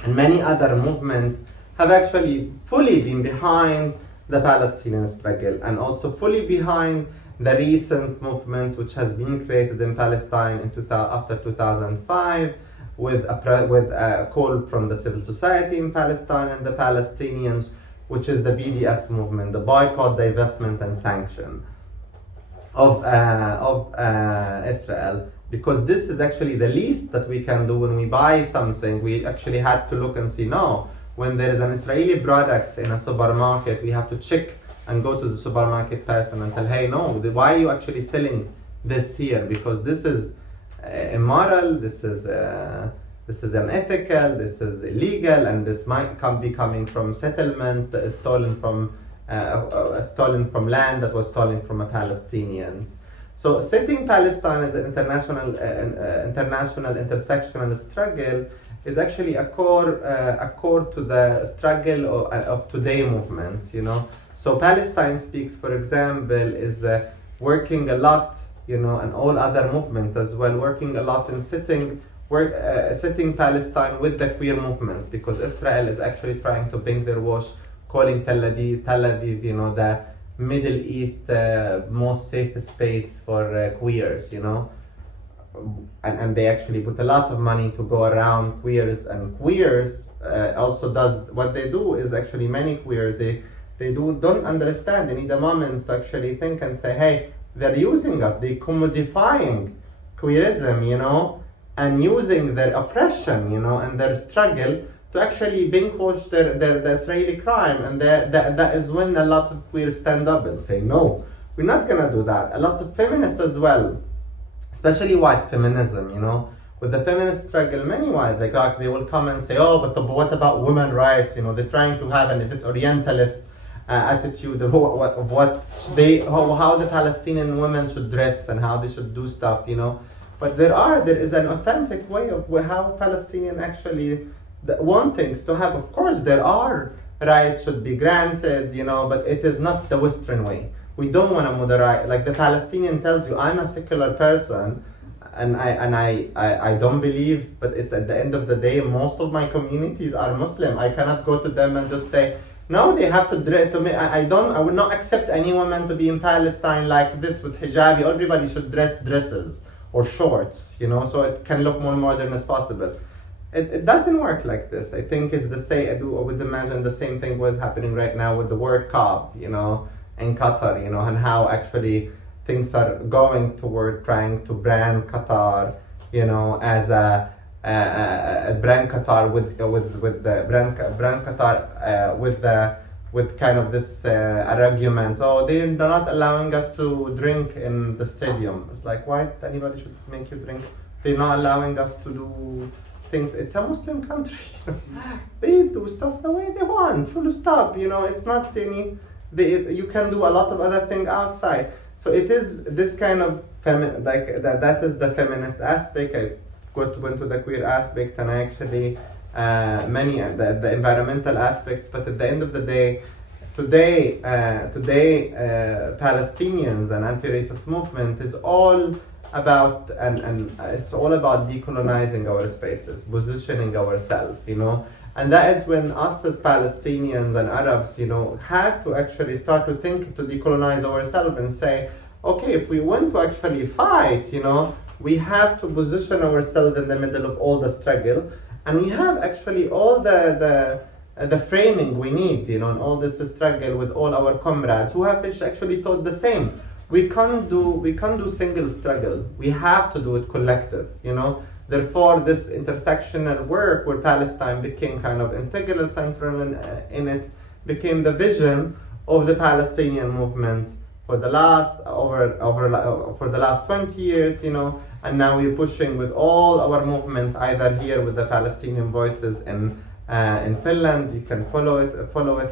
and many other movements have actually fully been behind the Palestinian struggle, and also fully behind the recent movements which has been created in Palestine after 2005, with a call from the civil society in Palestine and the Palestinians, which is the BDS movement, the boycott, divestment, and sanction of Israel. Because this is actually the least that we can do when we buy something. We actually had to look and see, no, when there is an Israeli product in a supermarket, we have to check and go to the supermarket person and tell, hey, no, why are you actually selling this here? Because this is immoral, this is unethical, this is illegal, and this might be coming from settlements that is stolen from land that was stolen from Palestinians. So setting Palestine as an international intersectional struggle is actually a core to the struggle of today movements, you know. So Palestine Speaks, for example, is working a lot, you know, and all other movements as well, working a lot in setting Palestine with the queer movements, because Israel is actually trying to bring their wash, calling Tel Aviv, you know, the Middle East most safe space for queers, you know. And they actually put a lot of money to go around queers, and queers also does what they do is actually many queers they don't understand. They need a moment to actually think and say, hey, they're using us, they're commodifying queerism, you know, and using their oppression, you know, and their struggle to actually binge-watch the Israeli crime. And that is when a lot of queers stand up and say, no, we're not gonna do that. A lot of feminists as well, especially white feminism, you know, with the feminist struggle, many white, like they will come and say, oh, but what about women's rights? You know, they're trying to have this Orientalist attitude of how the Palestinian women should dress and how they should do stuff, you know. But there is an authentic way of how Palestinian actually want things to have. Of course, there are rights should be granted, you know, but it is not the Western way. We don't want to moderate. Like the Palestinian tells you, I'm a secular person, and I don't believe, but it's at the end of the day, most of my communities are Muslim. I cannot go to them and just say, no, they have to dress. I would not accept any woman to be in Palestine like this with hijab. Everybody should dress dresses or shorts, you know, so it can look more modern as possible. It doesn't work like this. I think it's the same. I would imagine the same thing was happening right now with the World Cup, you know, in Qatar, you know, and how actually things are going toward trying to brand Qatar, you know, as a brand Qatar with the brand Qatar with kind of this argument. Oh, they're not allowing us to drink in the stadium. It's like, why anybody should make you drink? They're not allowing us to do things. It's a Muslim country. They do stuff the way they want. Full stop. You know, it's not any. You can do a lot of other things outside. So it is this kind of that is the feminist aspect. I went to the queer aspect, and I actually many the environmental aspects. But at the end of the day, today Palestinians and anti-racist movement is all about and it's all about decolonizing our spaces, positioning ourselves, you know. And that is when us as Palestinians and Arabs, you know, had to actually start to think to decolonize ourselves and say, okay, if we want to actually fight, you know, we have to position ourselves in the middle of all the struggle, and we have actually all the framing we need, you know, and all this struggle with all our comrades who have actually thought the same. We can't do single struggle. We have to do it collective, you know. Therefore, this intersectional work where Palestine became kind of integral, central in it, became the vision of the Palestinian movements for the last for the last 20 years, you know. And now we're pushing with all our movements, either here with the Palestinian Voices in Finland. You can follow it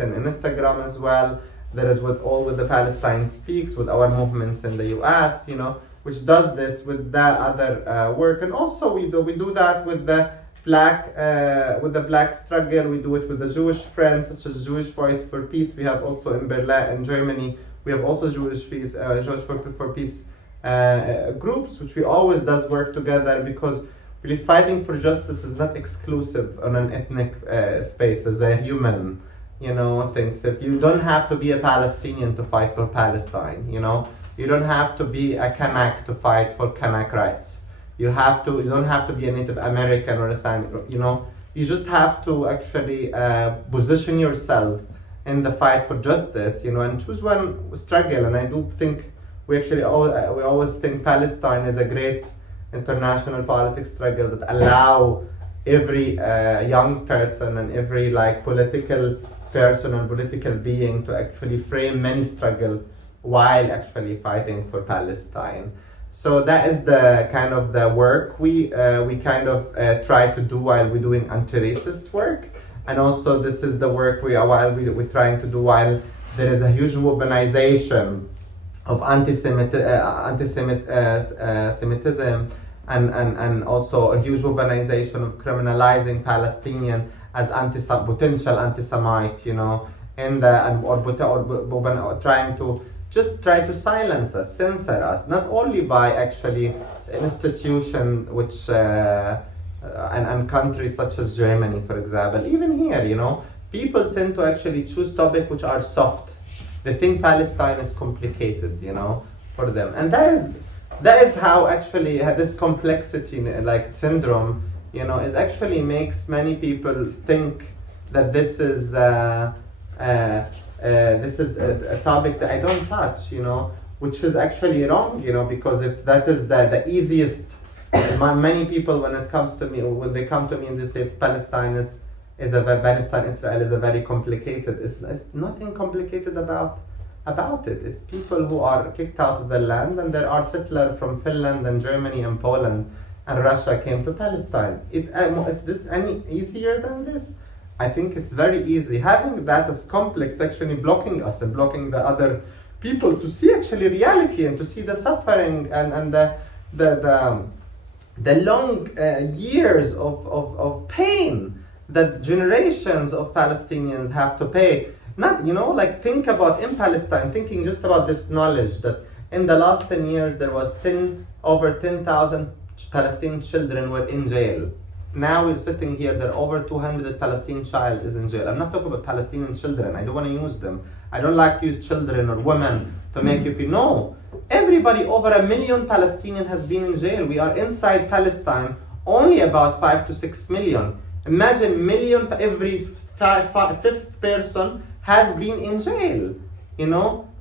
in Instagram as well. There is with the Palestine Speaks with our movements in the US, you know, which does this with the other work. And also we do that with the black struggle. We do it with the Jewish friends, such as Jewish Voice for Peace. We have also in Berlin, in Germany, we have also Jewish for Peace groups, which we always does work together, because Because fighting for justice is not exclusive on an ethnic space, as a human, things. If you don't have to be a Palestinian to fight for Palestine, you don't have to be a Kanak to fight for Kanak rights. You don't have to be a Native American or a Sami, you just have to actually position yourself in the fight for justice, and choose one struggle. And I do think we always think Palestine is a great international politics struggle that allow every young person and every political person and political being to actually frame many struggle while actually fighting for Palestine. So that is the kind of the work we try to do while we're doing anti-racist work, and also this is the work we're trying to do while there is a huge mobilization of anti-Semitism and also a huge urbanization of criminalizing Palestinian as potential anti-Semite, try to silence us, censor us, not only by actually institution which and countries such as Germany, for example, even here, people tend to actually choose topics which are soft. They think Palestine is complicated, for them, and that is how actually this complexity syndrome, is actually makes many people think that this is a topic that I don't touch, which is actually wrong, because if that is the easiest, many people when they come to me and they say Palestine Israel is a very complicated. It's nothing complicated about it. It's people who are kicked out of the land, and there are settlers from Finland and Germany and Poland and Russia came to Palestine. Is this any easier than this? I think it's very easy. Having that as complex actually blocking us and blocking the other people to see actually reality and to see the suffering and the long years of pain that generations of Palestinians have to pay. Not, think about in Palestine, thinking just about this knowledge that in the last 10 years there was over 10,000 Palestinian children were in jail. Now we're sitting here, there are over 200 Palestinian child is in jail. I'm not talking about Palestinian children. I don't want to use them. I don't like to use children or women to make you feel, no. Everybody, over 1 million Palestinian has been in jail. We are inside Palestine, only about 5 to 6 million. Imagine million, every fifth person has been in jail,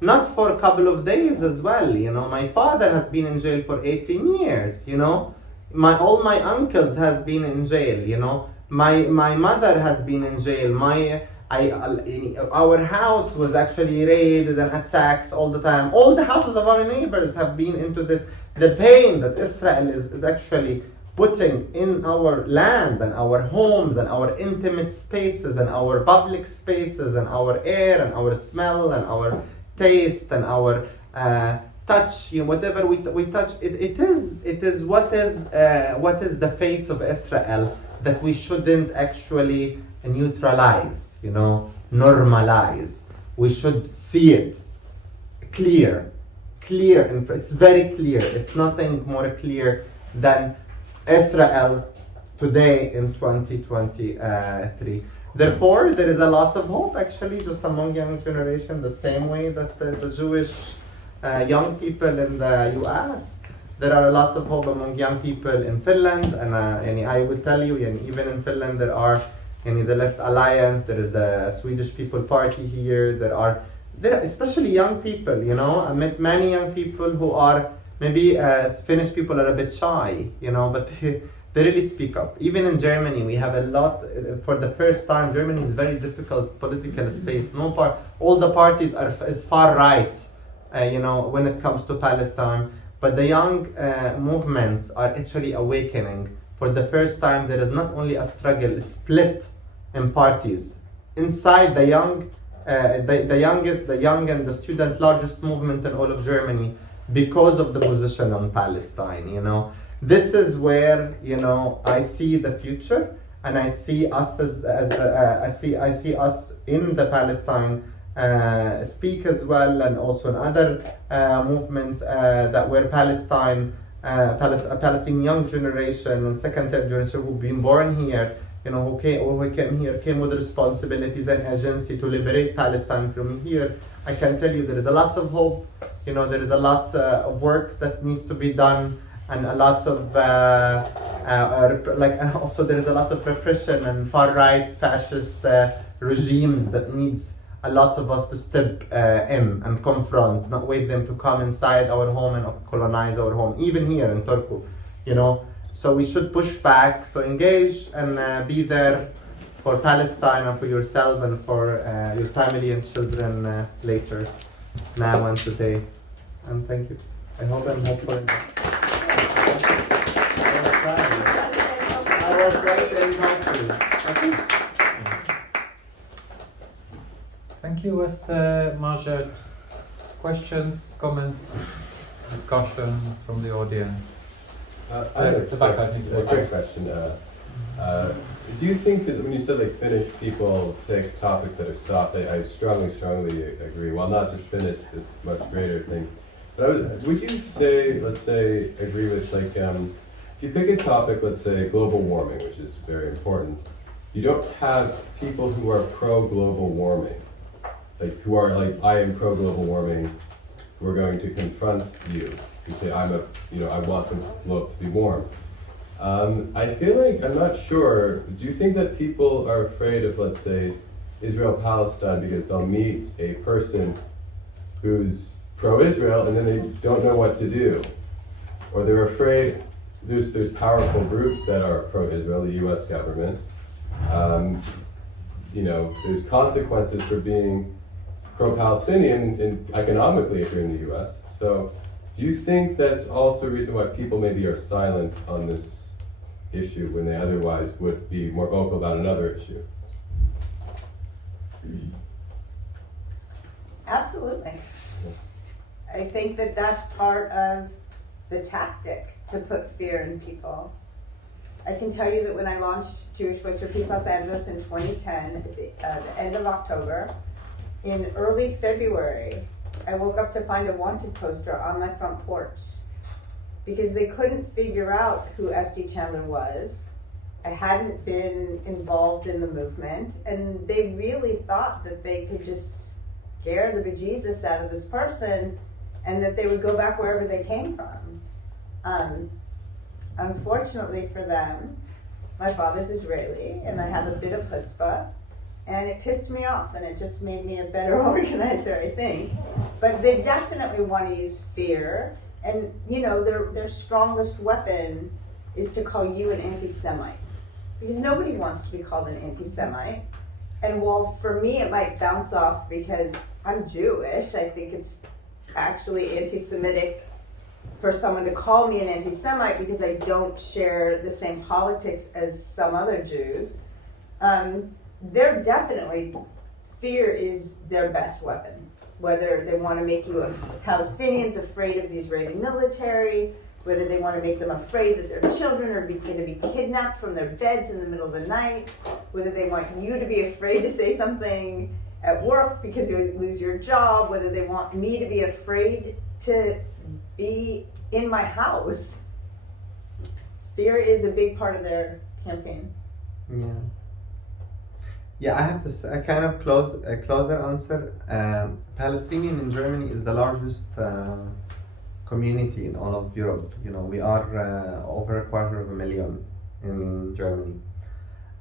not for a couple of days as well, My father has been in jail for 18 years, all my uncles has been in jail, My mother has been in jail. Our house was actually raided and attacks all the time. All the houses of our neighbors have been into this. The pain that Israel is actually putting in our land and our homes and our intimate spaces and our public spaces and our air and our smell and our taste and our touch, whatever we touch, it is what is the face of Israel that we shouldn't actually neutralize, normalize. We should see it clear, and it's very clear. It's nothing more clear than Israel today in 2023. Therefore, there is a lot of hope actually just among young generation, the same way that the Jewish young people in the US, there are lots of hope among young people in Finland, and I would tell you, even in Finland there are the Left Alliance, there is the Swedish People Party here, there are especially young people, I met many young people who are maybe Finnish people are a bit shy, but they really speak up. Even in Germany, we have a lot. For the first time, Germany is very difficult political space. All the parties is far right, when it comes to Palestine. But the young movements are actually awakening. For the first time, there is not only a struggle, split in parties. Inside the young, the young and the student largest movement in all of Germany, because of the position on Palestine, This is where, I see the future, and I see us I see us in the Palestine speak as well, and also in other movements that where Palestine Palestinian young generation and second, third generation who've been born here, who came with responsibilities and agency to liberate Palestine from here. I can tell you there is a lot of hope. There is a lot of work that needs to be done, and a lot of also there is a lot of repression and far right fascist regimes that needs a lot of us to step in and confront, not wait them to come inside our home and colonize our home, even here in Turku, So we should push back, so engage and be there for Palestine and for yourself and for your family and children later, now and today. And thank you. I hope I'm helpful enough. I was right there helpful. Thank you, Estee, Majed. Questions, comments, discussion from the audience? I have a quick question. Do you think that when you said like Finnish people take topics that are soft, I strongly agree. Well, not just Finnish, it's a much greater thing. But would you say, let's say, agree with like, if you pick a topic, let's say global warming, which is very important, you don't have people who are pro-global warming, like who are like, I am pro-global warming, who are going to confront you. You say, I want the globe to be warm. I feel like, I'm not sure, do you think that people are afraid of, let's say, Israel-Palestine because they'll meet a person who's pro-Israel and then they don't know what to do? Or they're afraid, there's powerful groups that are pro-Israel, the US government. There's consequences for being pro-Palestinian and economically if you're in the US. So do you think that's also a reason why people maybe are silent on this issue when they otherwise would be more vocal about another issue? Absolutely. I think that that's part of the tactic to put fear in people. I can tell you that when I launched Jewish Voice for Peace Los Angeles in 2010, at the end of October, in early February, I woke up to find a wanted poster on my front porch because they couldn't figure out who Estee Chandler was. I hadn't been involved in the movement, and they really thought that they could just scare the bejesus out of this person and that they would go back wherever they came from. Unfortunately for them, my father's Israeli, and I have a bit of chutzpah, and it pissed me off, and it just made me a better organizer, I think. But they definitely want to use fear, and their strongest weapon is to call you an anti-Semite, because nobody wants to be called an anti-Semite. And while for me it might bounce off because I'm Jewish, I think it's actually anti-Semitic for someone to call me an anti-Semite because I don't share the same politics as some other Jews. They're definitely, fear is their best weapon. Whether they want to make you Palestinians afraid of the Israeli military, whether they want to make them afraid that their children are going to be kidnapped from their beds in the middle of the night, whether they want you to be afraid to say something at work because you lose your job, whether they want me to be afraid to be in my house. Fear is a big part of their campaign. Yeah, I have this kind of closer answer. Palestinian in Germany is the largest community in all of Europe. We are over 250,000 in Germany.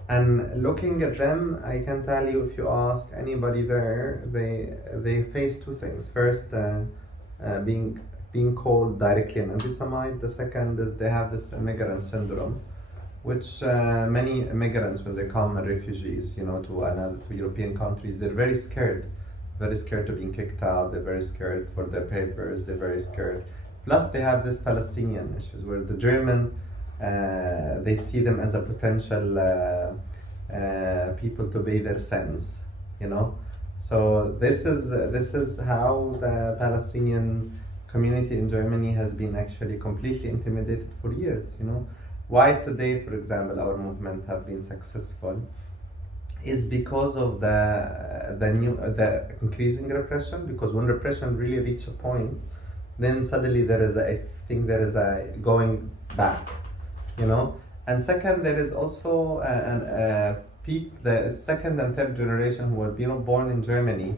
And looking at them, I can tell you, if you ask anybody there, they face two things. First, being called directly an anti-Semite. The second is they have this immigrant syndrome, which many immigrants, when they come as refugees, to European countries, they're very scared to being kicked out. They're very scared for their papers. They're very scared. Plus, they have this Palestinian issues where the German, they see them as a potential people to pay their sentence. So this is how the Palestinian community in Germany has been actually completely intimidated for years. Why today, for example, our movement have been successful is because of the increasing repression. Because when repression really reach a point then suddenly I think there is a going back, you know. And second, there is also the second and third generation who were born in Germany.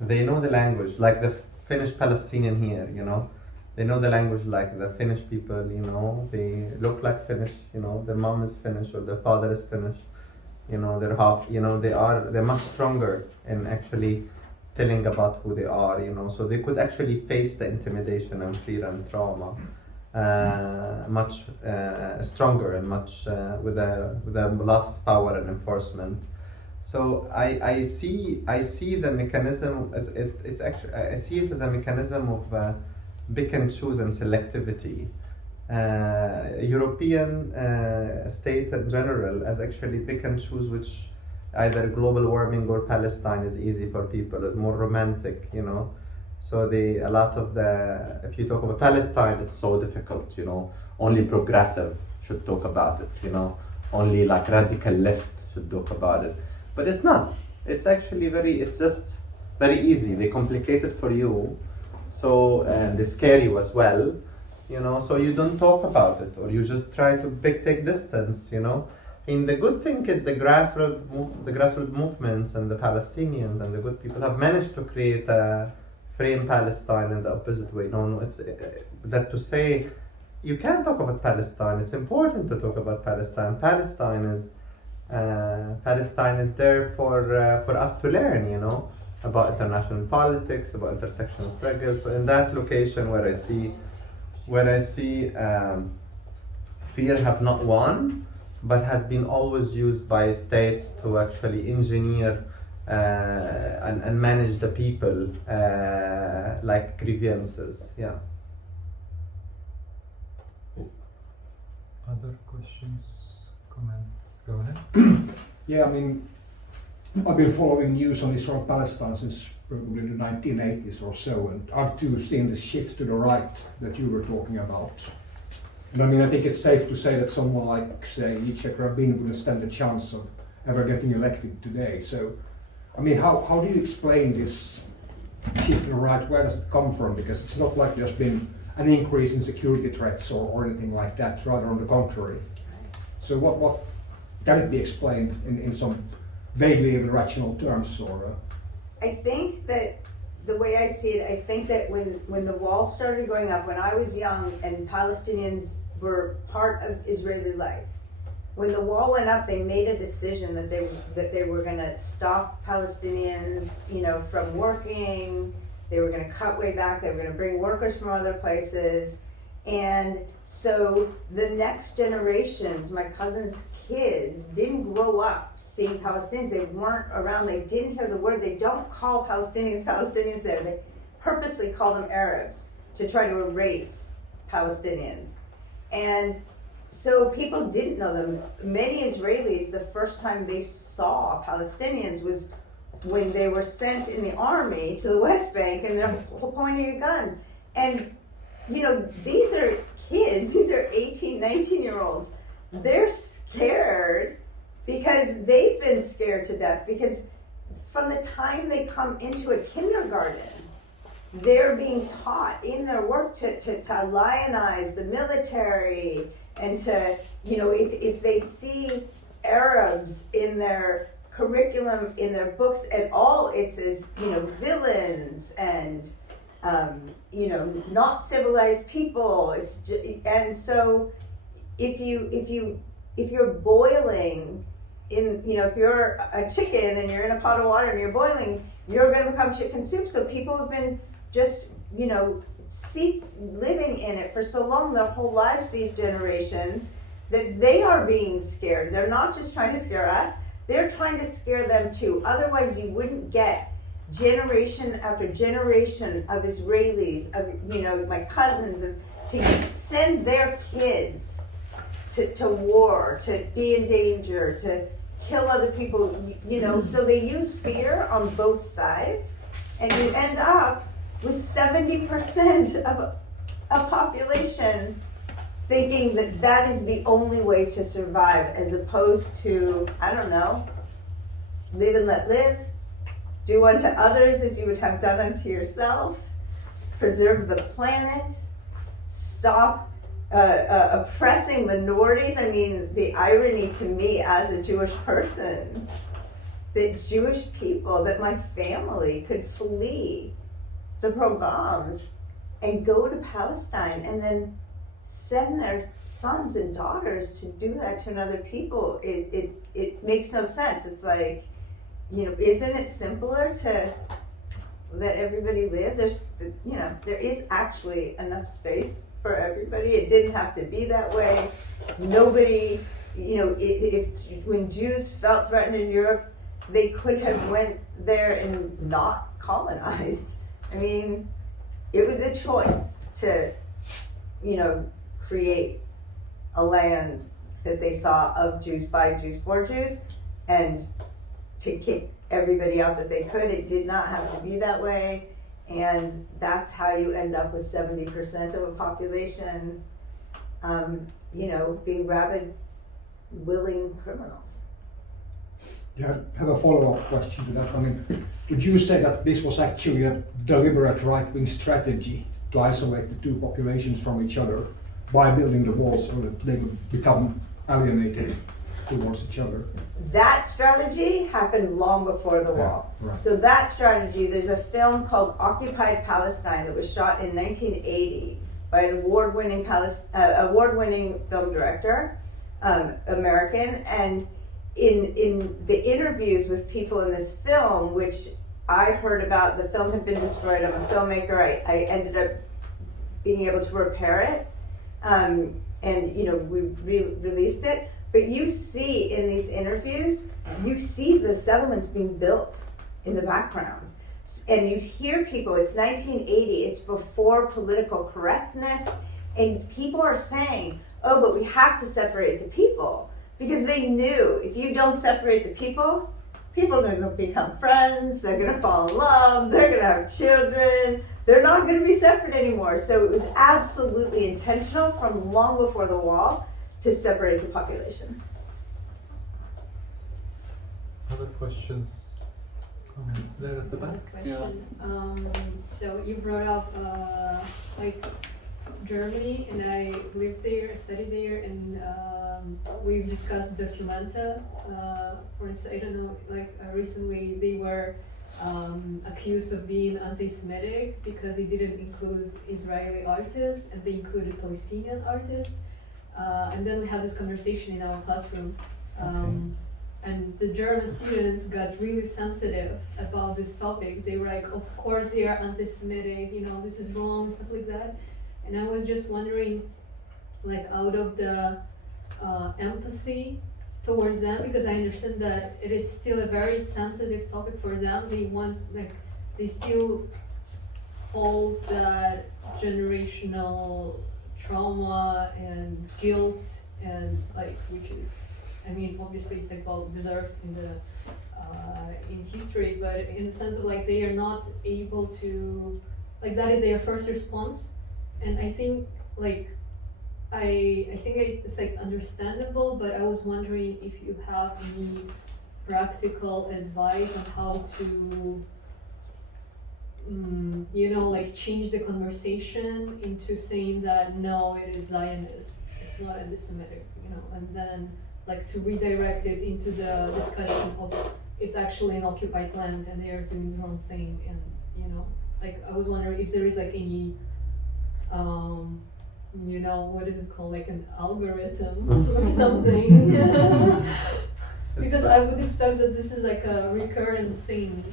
They know the language, like the Finnish Palestinian here, you know. They know the language like the Finnish people, you know. They look like Finnish, you know. Their mom is Finnish or their father is Finnish, you know. They're half, you know. They're much stronger in actually telling about who they are, you know. So they could actually face the intimidation and fear and trauma much stronger and much with a lot of power and enforcement. So I see the mechanism as it's actually I see it as a mechanism of pick and choose and selectivity. European state in general as actually pick and choose which either global warming or Palestine is easy for people, it's more romantic, you know. So if you talk about Palestine, it's so difficult, you know. Only progressive should talk about it, you know. Only like radical left should talk about it. But it's not. It's actually it's just very easy. They complicate it for you. So, and they scare you as well, you know. So you don't talk about it, or you just try to take distance, you know. And the good thing is the grassroots movements and the Palestinians and the good people have managed to create a frame Palestine in the opposite way. No, it's that to say you can't talk about Palestine. It's important to talk about Palestine. Palestine is there for us to learn, you know, about international politics, about intersectional struggles. So in that location where I see fear have not won, but has been always used by states to actually engineer and manage the people like grievances. Yeah. Other questions, comments? Go ahead. Yeah, I mean, I've been following news on Israel-Palestine since probably the 1980s or so, and I've too seen the shift to the right that you were talking about. And I mean, I think it's safe to say that someone like, say, Yitzhak Rabin wouldn't stand a chance of ever getting elected today. So, I mean, how do you explain this shift to the right? Where does it come from? Because it's not like there's been an increase in security threats or anything like that, rather on the contrary. So what can it be explained in some vaguely even rational terms, or? I think that the way I see it, I think that when the wall started going up, when I was young and Palestinians were part of Israeli life, when the wall went up, they made a decision that they were going to stop Palestinians, you know, from working. They were going to cut way back. They were going to bring workers from other places. And so the next generations, my cousin's kids, didn't grow up seeing Palestinians. They weren't around. They didn't hear the word. They don't call Palestinians there. They purposely call them Arabs to try to erase Palestinians. And so people didn't know them. Many Israelis, the first time they saw Palestinians was when they were sent in the army to the West Bank and they're pointing a gun. And, you know, these are kids, these are 18, 19-year-olds. They're scared because they've been scared to death, because from the time they come into a kindergarten, they're being taught in their work to lionize the military and to, you know, if they see Arabs in their curriculum, in their books at all, it's as, you know, villains and, you know, not civilized people. It's just, and so if you're boiling in, you know, if you're a chicken and you're in a pot of water and you're boiling, you're going to become chicken soup. So people have been just, you know, living in it for so long, their whole lives, these generations, that they are being scared. They're not just trying to scare us, they're trying to scare them too. Otherwise you wouldn't get generation after generation of Israelis, of, you know, my cousins, to send their kids to war, to be in danger, to kill other people, you know. So they use fear on both sides, and you end up with 70% of a population thinking that that is the only way to survive, as opposed to, I don't know, live and let live, do unto others as you would have done unto yourself. preserve the planet, stop oppressing minorities. I mean, the irony to me as a Jewish person, that Jewish people, that my family could flee the pogroms and go to Palestine and then send their sons and daughters to do that to another people. It makes no sense. It's like, isn't it simpler to let everybody live? There is actually enough space for everybody. It didn't have to be that way. Nobody, when Jews felt threatened in Europe, they could have went there and not colonized. I mean, it was a choice to, create a land that they saw of Jews, by Jews, for Jews, and to kick everybody out that they could. It did not have to be that way, and that's how you end up with 70% of a population, being rabid, willing criminals. Yeah, I have a follow-up question to that. I mean, would you say that this was actually a deliberate right-wing strategy to isolate the two populations from each other by building the walls so that they would become alienated towards each other? That strategy happened long before the wall. Right. So that strategy, there's a film called Occupied Palestine that was shot in 1980 by an award-winning film director, American, and in the interviews with people in this film, which I heard about, the film had been destroyed. I'm a filmmaker. I ended up being able to repair it, and we released it. But you see in these interviews, you see the settlements being built in the background, and you hear people. It's 1980. It's before political correctness, and people are saying, "Oh, but we have to separate the people." Because they knew if you don't separate the people are going to become friends, they're going to fall in love, they're going to have children, they're not going to be separate anymore. So it was absolutely intentional from long before the wall to separate the populations. Other questions? Comments there at the back? Question. So you brought up Germany, and I lived there, studied there, and we've discussed Documenta. For instance, I don't know, recently they were accused of being anti-Semitic because they didn't include Israeli artists and they included Palestinian artists. And then we had this conversation in our classroom. And the German students got really sensitive about this topic. They were like, of course they are anti-Semitic, this is wrong, stuff like that. And I was just wondering, out of the empathy towards them, because I understand that it is still a very sensitive topic for them. They want, they still hold that generational trauma and guilt, and which is, obviously it's well deserved in the in history, but in the sense of they are not able to, that is their first response. And I think it's understandable, but I was wondering if you have any practical advice on how to change the conversation into saying that no, it is Zionist, it's not anti-Semitic, and then to redirect it into the discussion of it's actually an occupied land and they are doing the wrong thing, and I was wondering if there is any what is it called, an algorithm or something. Because I would expect that this is a recurrent thing.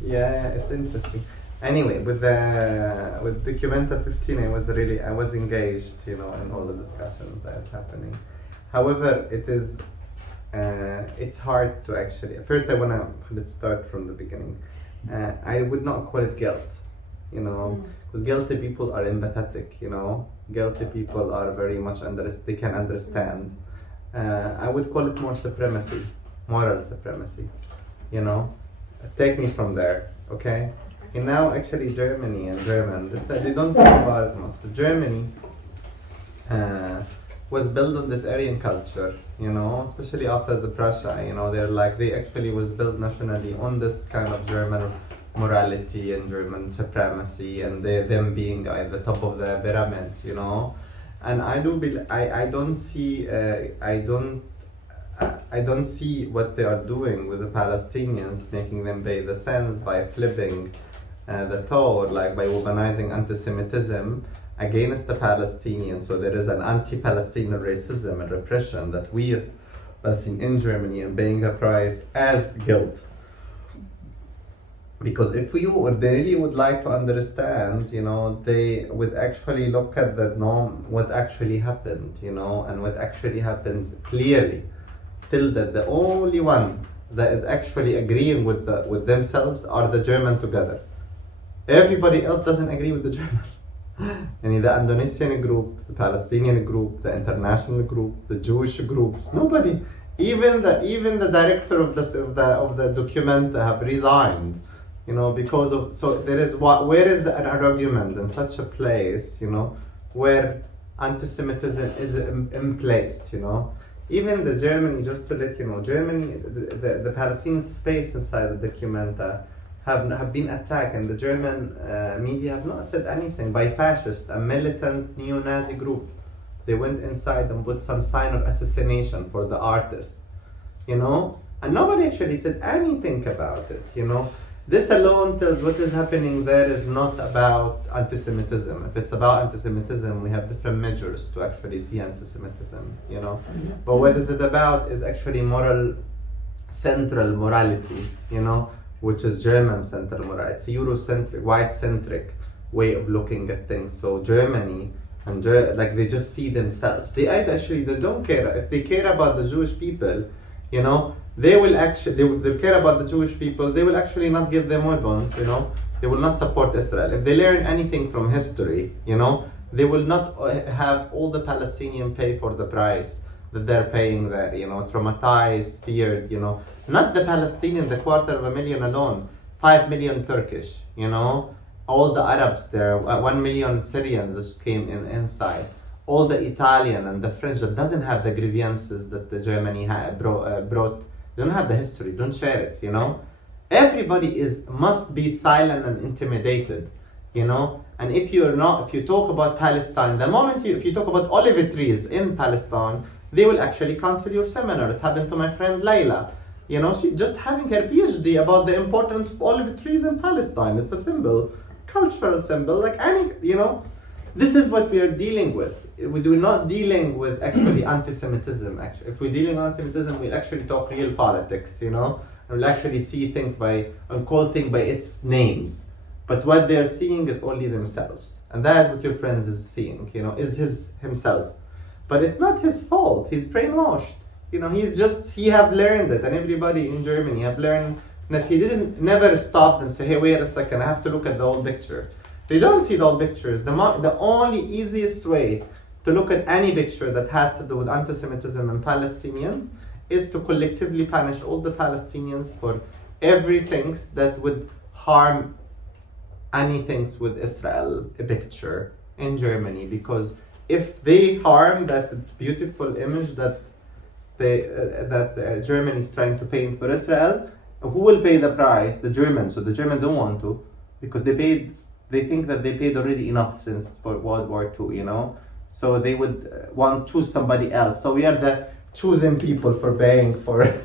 Yeah, it's interesting. Anyway, with Documenta 15, I was engaged, in all the discussions that's happening. However, it's hard to actually. First, let's start from the beginning. I would not call it guilt, because guilty people are empathetic, Guilty people are very much they can understand. I would call it more supremacy, moral supremacy, Take me from there, okay? And now actually Germany and they don't talk about it much, but Germany was built on this Aryan culture, especially after the Prussia, they actually was built nationally on this kind of German morality and German supremacy and them being at the top of the pyramid, you know. And I don't see what they are doing with the Palestinians, making them pay the cents by flipping the Torah, like by weaponizing anti-Semitism against the Palestinians. So there is an anti-Palestinian racism and repression that we as Palestinians in Germany and paying a price as guilt. Because if they really would like to understand, you know, they would actually look at the norm, what actually happened, you know, and what actually happens clearly. Till that the only one that is actually agreeing with themselves are the German together. Everybody else doesn't agree with the German. And the Indonesian group, the Palestinian group, the international group, the Jewish groups, nobody, even the director of the document have resigned, you know, because of, so there is where is an argument in such a place, you know, where anti-Semitism is emplaced, you know. Even the Germany, just to let you know, Germany, the Palestinian space inside the documenta have been attacked, and the German media have not said anything by fascist, a militant neo-Nazi group. They went inside and put some sign of assassination for the artist, you know, and nobody actually said anything about it, you know. This alone tells what is happening there is not about anti-Semitism. If it's about anti-Semitism, we have different measures to actually see anti-Semitism, you know. But what is it about is actually central morality, you know, which is German central morality. It's a Eurocentric, white-centric way of looking at things. So Germany, and like they just see themselves. They don't care. If they care about the Jewish people, you know, they will care about the Jewish people, they will actually not give them weapons, you know. They will not support Israel. If they learn anything from history, you know, they will not have all the Palestinians pay for the price that they're paying there, you know, traumatized, feared, you know. Not the Palestinian, the 250,000 alone, 5 million Turkish, you know, all the Arabs there, 1 million Syrians just came inside. All the Italian and the French that doesn't have the grievances that the Germany brought, they don't have the history, don't share it, you know. Everybody must be silent and intimidated, you know. And if you talk about Palestine, the moment if you talk about olive trees in Palestine, they will actually cancel your seminar. It happened to my friend Layla. You know, she just having her PhD about the importance of olive trees in Palestine. It's a symbol, cultural symbol, like any, you know. This is what we are dealing with. We're not dealing with actually anti-Semitism. Actually, if we're dealing with anti-Semitism, we'll actually talk real politics, you know, and we'll actually see things and call things by its names. But what they're seeing is only themselves, and that is what your friend is seeing, you know, is himself. But it's not his fault. He's brainwashed. You know, he have learned it, and everybody in Germany have learned that he never stopped and say, hey, wait a second, I have to look at the whole picture. They don't see the whole pictures. The only easiest way to look at any picture that has to do with anti-Semitism and Palestinians is to collectively punish all the Palestinians for everything that would harm anything with Israel, a picture in Germany. Because if they harm that beautiful image that Germany is trying to paint for Israel, who will pay the price? The Germans. So the Germans don't want to, because they think that they paid already enough since for World War II, you know. So they would want to choose somebody else. So we are the chosen people for paying for it.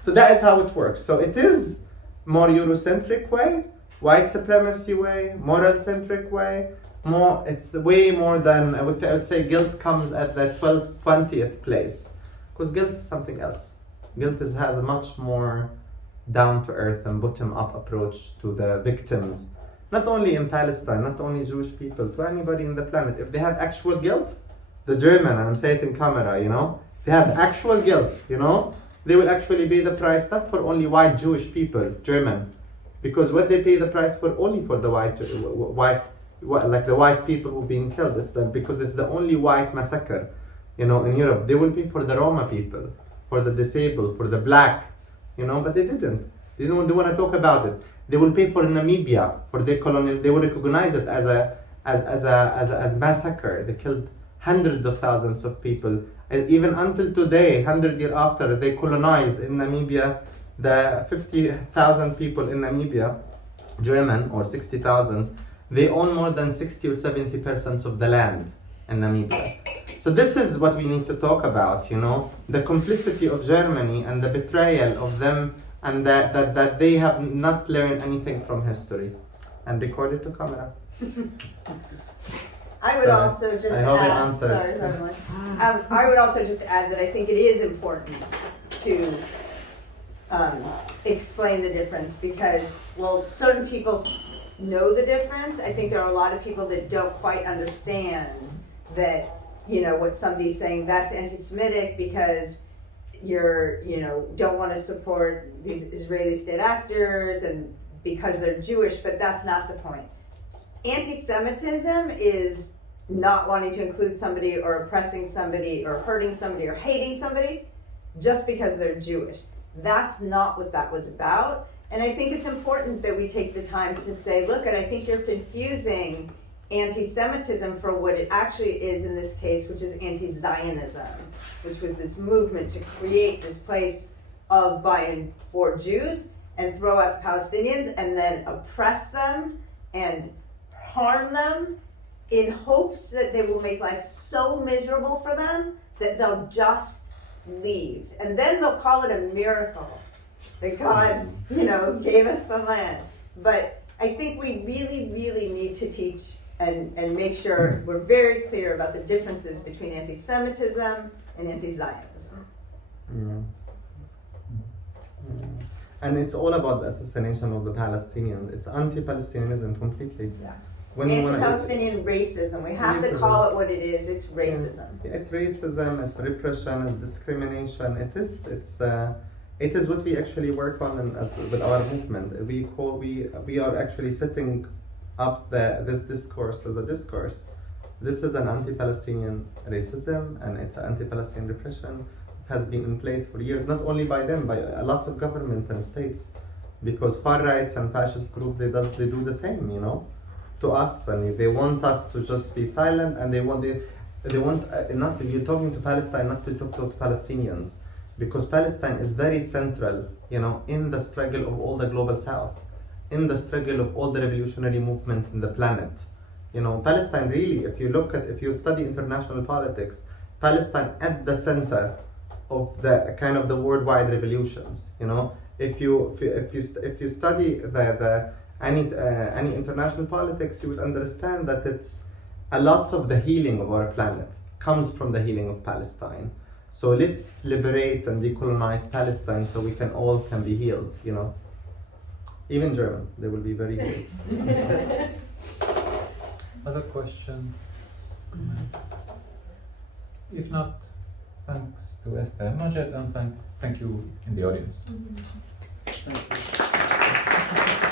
So that is how it works. So it is more Eurocentric way, white supremacy way, moral centric way. It's way more than, I would say guilt comes at the 20th place. Because guilt is something else. Guilt has a much more down to earth and bottom up approach to the victims. Not only in Palestine, not only Jewish people, to anybody in the planet. If they have actual guilt, the German, and I'm saying it in camera, you know, if they have actual guilt, you know, they will actually pay the price not for only white Jewish people, German, because what they pay the price for only for the white like the white people who are being killed. It's because it's the only white massacre, you know, in Europe. They will pay for the Roma people, for the disabled, for the black, you know, but they didn't. They don't want to talk about it. They will pay for Namibia, for their colonial. They will recognize it as massacre. They killed hundreds of thousands of people. And even until today, 100 years after, they colonized in Namibia, the 50,000 people in Namibia German, or 60,000, they own more than 60 or 70% of the land in Namibia. So this is what we need to talk about, you know, the complicity of Germany and the betrayal of them, and that they have not learned anything from history. And record it to camera. I would Sorry. also just I hope it add, answered. sorry, Melanie. I would also just add that I think it is important to explain the difference because, well, certain people know the difference. I think there are a lot of people that don't quite understand that, you know, what somebody's saying, that's anti-Semitic because you're, you know, don't want to support these Israeli state actors and because they're Jewish, but that's not the point. Anti-Semitism is not wanting to include somebody or oppressing somebody or hurting somebody or hating somebody just because they're Jewish. That's not what that was about. And I think it's important that we take the time to say, look, and I think you're confusing anti-Semitism for what it actually is in this case, which is anti-Zionism, which was this movement to create this place of by and for Jews and throw out the Palestinians and then oppress them and harm them in hopes that they will make life so miserable for them that they'll just leave. And then they'll call it a miracle that God, you know, gave us the land. But I think we really, really need to teach and make sure we're very clear about the differences between anti-Semitism and anti-Zionism. Yeah. And it's all about the assassination of the Palestinians. It's anti-Palestinianism completely. Yeah. When you wanna- Anti-Palestinian racism. We have to call it what it is. It's racism. Yeah, it's racism, it's repression, it's discrimination. It is what we actually work on with our movement. We are actually setting up this discourse as a discourse. This is an anti-Palestinian racism and it's anti-Palestinian repression. It has been in place for years, not only by them, by a lot of government and states, because far rights and fascist groups they do the same, you know, to us, and they want us to just be silent, and they want not you're talking to Palestine, not to talk to Palestinians, because Palestine is very central, you know, in the struggle of all the global South, in the struggle of all the revolutionary movement in the planet. You know, Palestine really, if you study international politics, Palestine at the center of the kind of the worldwide revolutions. You know, if you study any international politics, you would understand that it's a lot of the healing of our planet comes from the healing of Palestine. So let's liberate and decolonize Palestine so we can all be healed. You know, even German, they will be very good. Other questions? Comments? If not, thanks to Estee and Majed, and thank you in the audience. Mm-hmm. Thank you.